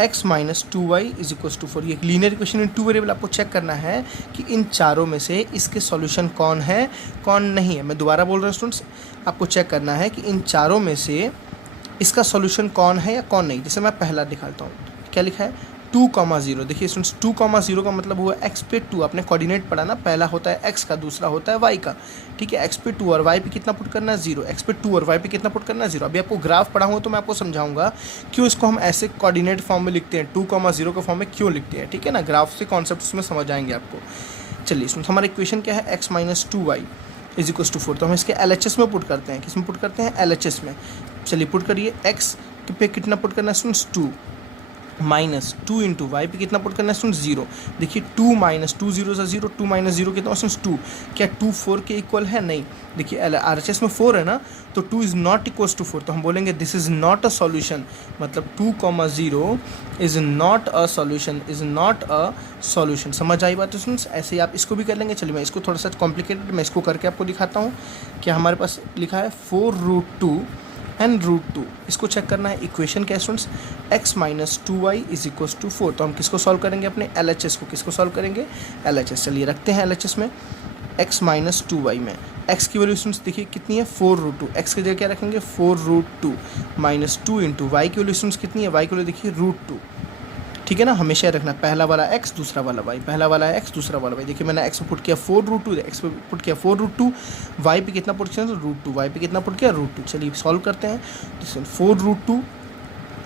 x minus 2y is equals to 4। ये linear equation in two variable. आपको चेक करना है कि इन चारों में से इसके सॉल्यूशन कौन है कौन नहीं है। मैं दोबारा बोल रहा हूँ स्टूडेंट्स, आपको चेक करना है कि इन चारों में से इसका सॉल्यूशन कौन है या कौन नहीं। जैसे मैं पहला दिखाता हूँ, क्या लिखा है 2,0। देखिए स्टूडेंट्स 2,0 का मतलब हुआ x पे 2। आपने कोऑर्डिनेट पढ़ा ना, पहला होता है x का, दूसरा होता है y का, ठीक है। x पे 2 और y पे कितना पुट करना है 0, x पे 2 और y पे कितना पुट करना है 0। अभी आपको ग्राफ पढ़ाऊंगा तो मैं आपको समझाऊंगा क्यों इसको हम ऐसे कोऑर्डिनेट फॉर्म में लिखते हैं, 2,0 के फॉर्म में क्यों लिखते हैं, ठीक है ना। ग्राफ से कॉन्सेप्ट उसमें समझ आएंगे आपको। चलिए स्टूडेंट्स हमारा इक्वेशन क्या है, x minus 2y is equal to 4। तो हम इसके LHS में पुट करते हैं, किस में पुट करते हैं LHS में। चलिए पुट करिए, x पे कितना पुट करना है स्टूडेंट्स 2, माइनस 2 इंटू वाई पे कितना पुट करना है स्टूडेंट 0। देखिए 2 माइनस 2 0 से 0, 2 माइनस 0 कितना स्टूडेंट 2। क्या 2 4 के इक्वल है? नहीं। देखिए RHS में 4 है ना, तो 2 इज़ नॉट इक्वल्स टू 4, तो हम बोलेंगे this is not a solution. मतलब 2,0 is not a solution, is not a solution. समझ आई बात स्टूडेंट्स? ऐसे ही आप इसको भी कर लेंगे। चलिए मैं इसको थोड़ा सा कॉम्प्लिकेटेड, मैं इसको करके आपको दिखाता हूँ। क्या हमारे पास लिखा है 4√2 एंड √2, इसको चेक करना है। इक्वेशन क्या है students? x minus 2y is equals to 4। तो हम किसको सॉल्व करेंगे? अपने LHS को। किसको सॉल्व करेंगे? LHS। चलिए रखते हैं LHS में x माइनस 2y में x की वैल्यू स्टूडेंट्स देखिए कितनी है 4√2। x की जगह क्या रखेंगे 4√2 माइनस 2 इंटू वाई की वैल्यू स्टूडेंट्स कितनी है? y की वैल्यू देखिए √2। ठीक है ना, हमेशा रखना पहला वाला x दूसरा वाला y, पहला वाला x दूसरा वाला y। देखिए मैंने x पे पुट किया 4√2, x पे पुट किया 4√2, y पे कितना पुट किया √2, y पे कितना पुट किया √2। चलिए सॉल्व करते हैं। तो 4√2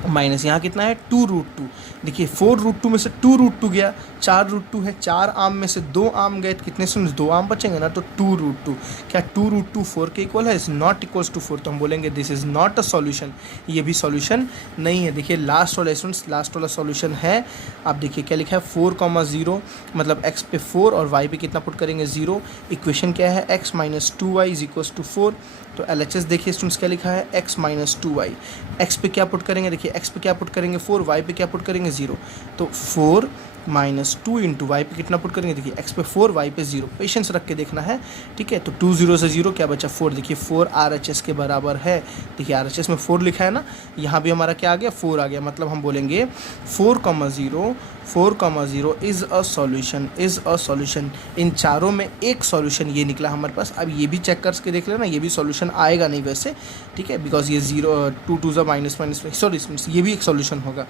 माइनस यहाँ कितना है 2√2। देखिए 4√2 में से 2√2 गया, 4√2 है, 4 आम में से 2 आम गए, तो कितने से 2 आम बचेंगे ना, तो 2√2। क्या 2√2 4 के इक्वल है? इज़ नॉट इक्वल्स टू 4, तो हम बोलेंगे this is not a solution, ये भी सॉल्यूशन नहीं है। देखिए लास्ट वाला स्टूडेंट्स, लास्ट वाला सॉल्यूशन है। आप देखिए क्या लिखा है 4,0 मतलब x पे 4 और y पे कितना पुट करेंगे 0। इक्वेशन क्या है x minus 2y is equals to 4। तो LHS देखिए स्टूडेंट्स क्या लिखा है x माइनस 2y, x पे क्या पुट करेंगे? देखिए x पे क्या पुट करेंगे 4, y पे क्या पुट करेंगे 0। तो 4 माइनस 2 इंटू वाई पे कितना पुट करेंगे? देखिए x पे 4, y पे 0। पेशेंस रख के देखना है, ठीक है। तो 2 0 से 0 क्या बचा 4। देखिए 4 RHS के बराबर है। देखिए RHS में 4 लिखा है ना, यहाँ भी हमारा क्या आ गया 4 आ गया। मतलब हम बोलेंगे 4,0 is a solution, is a solution. इन चारों में एक सॉल्यूशन ये निकला हमारे पास। अब ये भी चेक करके देख लेना, ये भी सॉल्यूशन आएगा नहीं वैसे, ठीक है, बिकॉज ये 0 2 2 माइनस सॉरी ये भी एक सॉल्यूशन होगा,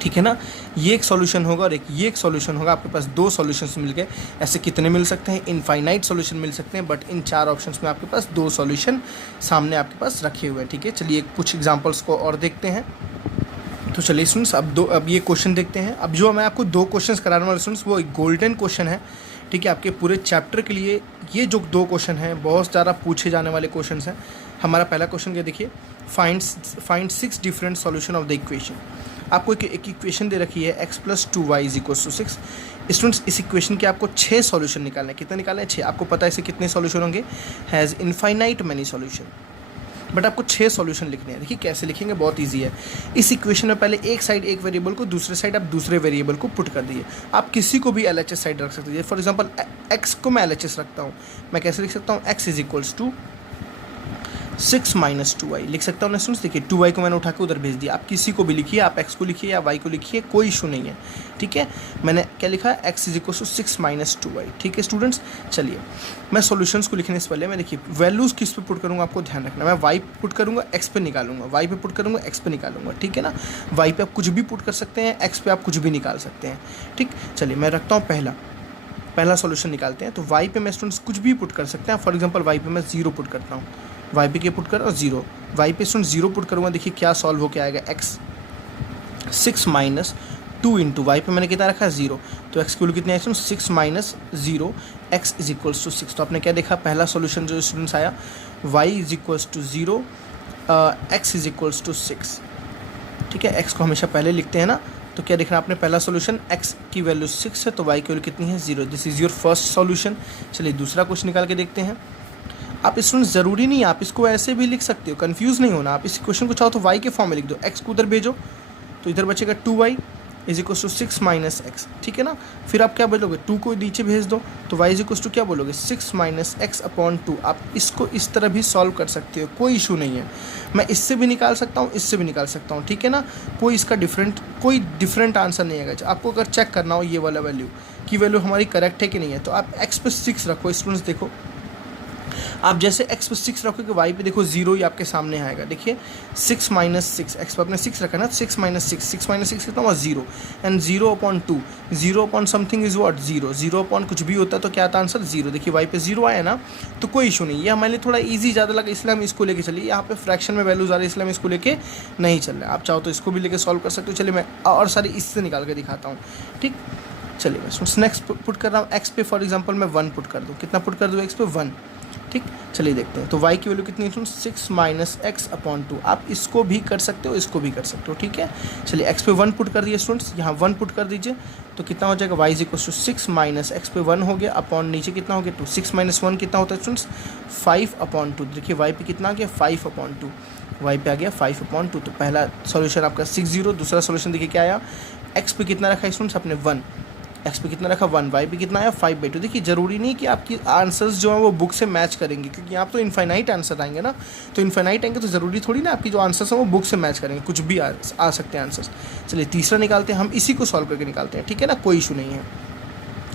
ठीक है ना। ये एक सॉल्यूशन होगा और ये एक सॉल्यूशन होगा। आपके पास 2 सॉल्यूशंस मिल गए। ऐसे कितने मिल सकते हैं? इनफाइनाइट सॉल्यूशन मिल सकते हैं, बट इन 4 ऑप्शंस में आपके पास 2 सॉल्यूशन सामने आपके पास रखे हुए हैं, ठीक है। चलिए कुछ एग्जांपल्स को और देखते हैं। तो चलिए स्टूडेंट्स अब ये क्वेश्चन देखते हैं। अब जो मैं आपको 2 क्वेश्चंस कराने वाले स्टूडेंट्स, वो एक गोल्डन क्वेश्चन है, ठीक है। आपके पूरे चैप्टर के लिए ये जो 2 क्वेश्चन हैं बहुत ज़्यादा पूछे जाने वाले क्वेश्चन हैं। हमारा पहला क्वेश्चन क्या देखिए, find 6 different solution of the equation. आपको एक इक्वेशन दे रखी है x plus 2y is equal to 6। Students इस इक्वेशन के आपको 6 सॉल्यूशन निकालना है। कितने निकालना है? 6। आपको पता है इसे कितने सॉल्यूशन होंगे? Has infinite many solution, but आपको 6 सॉल्यूशन लिखने हैं। देखिए कैसे लिखेंगे, बहुत ईजी है। इस इक्वेशन में पहले एक साइड एक वेरिएबल को, दूसरे साइड आप दूसरे वेरिएबल को पुट कर दिए। आप किसी को भी LHS साइड रख सकते हैं। फॉर एग्जांपल x को मैं LHS रखता हूँ, मैं कैसे लिख सकता हूँ? x is equals to 6 minus 2y लिख सकता हूँ ना स्टूडेंट्स। देखिए 2y को मैंने उठा के उधर भेज दिया। आप किसी को भी लिखिए, आप x को लिखिए या y को लिखिए, कोई इशू नहीं है, ठीक है। मैंने क्या लिखा है? x is equal to 6 minus 2y, ठीक है स्टूडेंट्स। चलिए मैं सॉल्यूशंस को लिखने से पहले मैं देखिए वैल्यूज़ किस पे पुट करूँगा, आपको ध्यान रखना। मैं y पुट करूँगा, x पे निकालूंगा, y पे पुट करूँगा, x पे निकालूंगा, ठीक है ना। y पे आप कुछ भी पुट कर सकते हैं, x पे आप कुछ भी निकाल सकते हैं, ठीक। चलिए मैं रखता हूँ पहला सॉल्यूशन निकालते हैं। तो y पे मैं स्टूडेंट्स कुछ भी पुट कर सकते हैं। फॉर एग्जांपल y पे मैं 0 पुट करता हूँ, y पे क्या पुट कर और 0, y पे स्टूडेंट 0 पुट करूँगा। देखिए क्या सॉल्व हो के आएगा, x 6 माइनस 2 इंटू वाई पे मैंने कितना रखा है 0, तो x की वैल्यू कितनी है student 6 minus 0, x is equals to 6। तो आपने क्या देखा, पहला सॉल्यूशन जो स्टूडेंट्स आया y is equals to 0, x is equals to 6, ठीक है। x को हमेशा पहले लिखते हैं ना, तो क्या देखना आपने, पहला सॉल्यूशन x की वैल्यू 6 है तो y की वैल्यू कितनी है 0। This is your first solution. चलिए दूसरा क्वेश्चन निकाल के देखते हैं। आप स्टूडेंट्स ज़रूरी नहीं, आप इसको ऐसे भी लिख सकते हो, कंफ्यूज नहीं होना। आप इस क्वेश्चन को चाहो तो y के फॉर्म में लिख दो, x को उधर भेजो तो इधर बचेगा 2y is equal to 6 minus X, ठीक है ना। फिर आप क्या बोलोगे, 2 को नीचे भेज दो तो y इज इक्वल टू क्या बोलोगे 6 माइनस एक्स अपॉन 2। आप इसको इस तरह भी सॉल्व कर सकते हो, कोई इशू नहीं है। मैं इससे भी निकाल सकता हूँ, इससे भी निकाल सकता हूँ, ठीक है ना। कोई डिफरेंट आंसर नहीं आएगा। आपको अगर चेक करना हो ये वाला वैल्यू की वैल्यू हमारी करेक्ट है कि नहीं है, तो आप x पे 6 रखो। स्टूडेंट्स देखो, आप जैसे x पे 6 रखोगे y पे देखो 0 ही आपके सामने आएगा। देखिए 6 माइनस 6, x पे आपने 6 रखा ना, 6 माइनस 6 कितना हुआ 0, and 0 upon 2, 0 upon something is what 0, 0 upon कुछ भी होता है तो क्या आता आंसर 0। देखिए y पे 0 आया ना, तो कोई इशू नहीं। ये हमारे लिए थोड़ा ईजी ज़्यादा लगा इसलिए हम इसको लेके चलिए। यहाँ पे फ्रैक्शन में वैल्यूज आ रही है इसलिए हम इसको लेके नहीं चल रहे। आप चाहो तो इसको भी लेके सॉल्व कर सकते हो। चलिए मैं और सारी इससे निकाल के दिखाता हूँ, ठीक। चलिए मैं नेक्स्ट पुट कर रहा हूँ, x पे फॉर एग्जाम्पल मैं 1 पुट कर दूँ। कितना पुट कर दूँ x पे 1, ठीक ठीक, चलिए देखते हैं। तो y की वैल्यू कितनी है स्टूडेंट्स, 6 माइनस एक्स अपॉन 2। आप इसको भी कर सकते हो, इसको भी कर सकते हो, ठीक है। चलिए x पे 1 पुट कर दिए स्टूडेंट्स, यहाँ 1 पुट कर दीजिए, तो कितना हो जाएगा y is equal to 6 minus X पे 1 हो गया अपॉन नीचे कितना हो गया 2। 6 माइनस 1 कितना होता है स्टूडेंट्स, 5 अपॉन 2। देखिए y पे कितना आ गया 5 अपॉन 2, y पे आ गया 5 अपॉन 2। तो पहला सॉल्यूशन आपका 60। दूसरा सॉल्यूशन देखिए क्या आया, x पे कितना रखा है स्टूडेंट्स आपने 1, x पे कितना रखा 1, y पे कितना आया 5/2। देखिए ज़रूरी नहीं कि आपकी आंसर्स जो हैं वो बुक से मैच करेंगे, क्योंकि यहाँ तो इनफाइनाइट आंसर आएंगे ना, तो इनफाइनाइट आएंगे तो ज़रूरी थोड़ी ना आपकी जो आंसर्स हैं वो बुक से मैच करेंगे, कुछ भी आ सकते हैं आंसर्स। चलिए तीसरा निकालते हैं, हम इसी को सॉल्व करके निकालते हैं, ठीक है ना, कोई इशू नहीं है।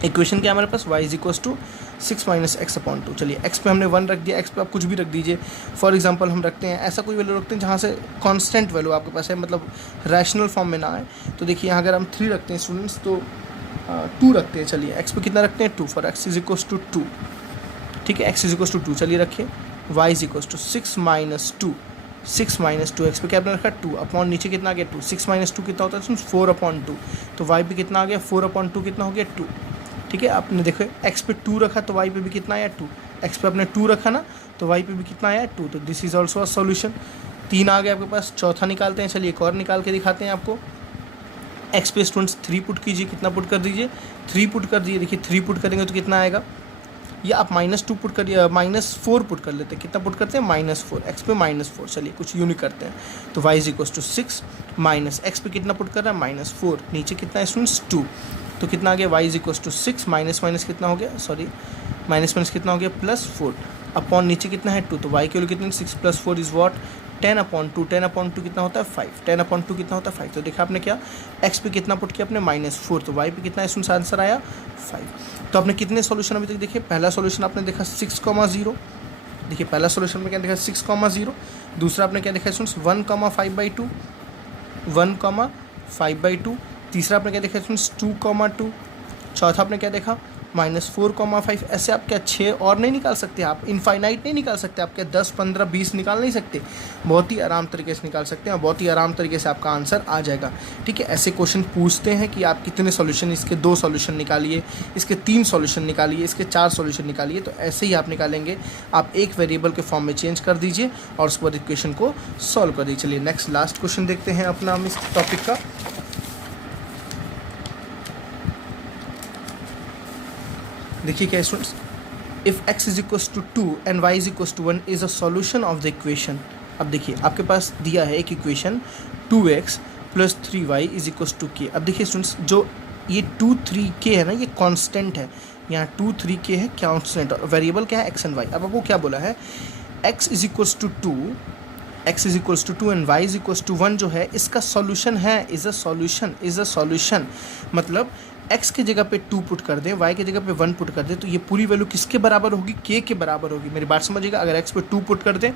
इक्वेशन क्या है हमारे पास, y is equal to 6 minus X upon 2। चलिए x पे हमने 1 रख दिया, x पे आप कुछ भी रख दीजिए। फॉर एग्जांपल हम रखते हैं ऐसा कोई वैल्यू रखते हैं जहाँ से कांस्टेंट वैल्यू आपके पास है, मतलब रैशनल फॉर्म में ना आए। तो देखिए यहाँ अगर हम 3 रखते हैं स्टूडेंट्स तो 2 रखते हैं। चलिए x पे कितना रखते हैं 2, for x is equal to 2, ठीक है, x इज इक्वल टू 2। चलिए रखिए y is equal to 6 minus 2, 6 minus 2, X पे क्या आपने रखा 2 अपॉन नीचे कितना आ गया 2। 6 माइनस 2 कितना होता है 4 अपॉन 2। तो y पे कितना आ गया 4 अपॉन 2 कितना हो गया 2, ठीक है। आपने देखो x पे 2 रखा तो y पे भी कितना आया 2, x पे आपने 2 रखा ना तो y पे भी कितना आया 2। तो this is also a solution. 3 आ गया आपके पास, चौथा निकालते हैं। चलिए एक और निकाल के दिखाते हैं आपको। x पे स्टूडेंट्स 3 पुट कीजिए, कितना पुट कर दीजिए 3 पुट कर दिए। देखिए 3 पुट करेंगे तो कितना आएगा, या आप -2 पुट करिए, -4 पुट कर लेते हैं। कितना पुट करते हैं -4, x पे -4। चलिए कुछ यूनिक करते हैं, तो y is equal to 6 minus X पे कितना पुट कर रहा है -4, नीचे कितना है स्टूडेंट्स 2। तो कितना आ गया y is equal to 6 minus minus कितना हो गया, सॉरी माइनस माइनस कितना हो गया +4 अपॉन नीचे कितना है 2। तो y की वैल्यू कितनी 6 + 4 इज वॉट 10 अपॉन 2। 10 अपॉन 2 कितना होता है 5, 10 अपॉन 2 कितना होता है 5। तो देखा आपने क्या, x पे कितना पुट किया आपने -4, तो y पे कितना है आंसर आया 5। तो आपने कितने सॉल्यूशन अभी तक देखे, पहला सॉल्यूशन आपने देखा 6,0, देखिए पहला सॉल्यूशन में क्या देखा 6,0। दूसरा आपने क्या देखा स्टूडेंट्स 1,5/2, 1,5/2। तीसरा आपने क्या देखा स्टूडेंट्स 2,2। चौथा आपने क्या देखा -4,5। ऐसे आप क्या 6 और नहीं निकाल सकते, आप इनफाइनाइट नहीं निकाल सकते, आप क्या 10, 15, 20 निकाल नहीं सकते। बहुत ही आराम तरीके से निकाल सकते हैं और बहुत ही आराम तरीके से आपका आंसर आ जाएगा, ठीक है। ऐसे क्वेश्चन पूछते हैं कि आप कितने सॉल्यूशन, इसके 2 सॉल्यूशन निकालिए, इसके 3 सॉल्यूशन निकालिए, इसके 4 सॉल्यूशन निकालिए। तो ऐसे ही आप निकालेंगे, आप एक वेरिएबल के फॉर्म में चेंज कर दीजिए और उसके बाद इक्वेशन को सॉल्व कर दीजिए। चलिए नेक्स्ट लास्ट क्वेश्चन देखते हैं अपना हम इस टॉपिक का। देखिए क्या students, if x is equals to 2 and y is equals to 1 is a solution of the equation. अब देखिए आपके पास दिया है एक equation 2x + 3y is equals to k। अब देखिए स्टूडेंट्स, जो ये 2, 3k है ना, ये कांस्टेंट है, यहाँ 2, 3k है कांस्टेंट, और वेरिएबल क्या है x एंड y। अब आपको क्या बोला है, x is equals to 2, x is equals to 2 and y is equals to 1 जो है इसका सॉल्यूशन है, इज़ अ सॉल्यूशन। मतलब x की जगह पे 2 पुट कर दें, y की जगह पे 1 पुट कर दें, तो ये पूरी वैल्यू किसके बराबर होगी, k के बराबर होगी। मेरी बात समझिएगा, अगर x पे 2 पुट कर दें,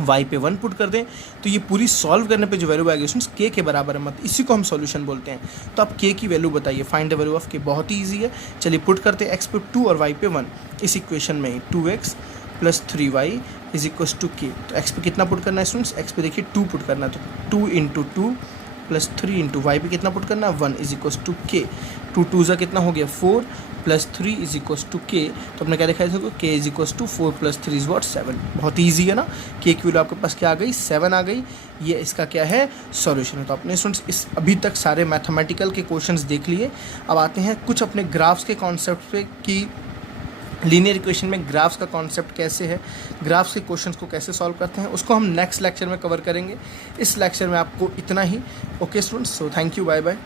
y पे 1 पुट कर दें, तो ये पूरी सॉल्व करने पे जो वैल्यू आएगी उसमें k के बराबर है, मतलब इसी को हम सॉल्यूशन बोलते हैं। तो आप k की वैल्यू बताइए, find the value of k। बहुत ही ईजी है। चलिए पुट करते हैं x पे 2 और y पे 1 इस इक्वेशन में ही, 2x + 3y is equals to k। तो x पे कितना पुट करना है स्टूडेंट्स, x पे देखिए 2 पुट करना है, तो 2 × 2 + 3 × y पे कितना पुट करना है 1 इज इक्वल्स टू k। 2 2 ज़ा कितना हो गया 4 + 3 इज इक्वल्स टू k। तो अपने क्या देखा है k is equals to 4 + 3 is what 7। बहुत ईजी है ना, k की वैल्यू आपके पास क्या आ गई 7 आ गई। ये इसका क्या है सॉल्यूशन है। तो अपने स्टूडेंट्स इस अभी तक सारे मैथमेटिकल के क्वेश्चंस देख लिए। अब आते हैं कुछ अपने ग्राफ्स के कॉन्सेप्ट पे कि लीनियर इक्वेशन में ग्राफ्स का कॉन्सेप्ट कैसे है, ग्राफ्स के क्वेश्चंस को कैसे सॉल्व करते हैं, उसको हम नेक्स्ट लेक्चर में कवर करेंगे। इस लेक्चर में आपको इतना ही। Okay students, so thank you, bye bye.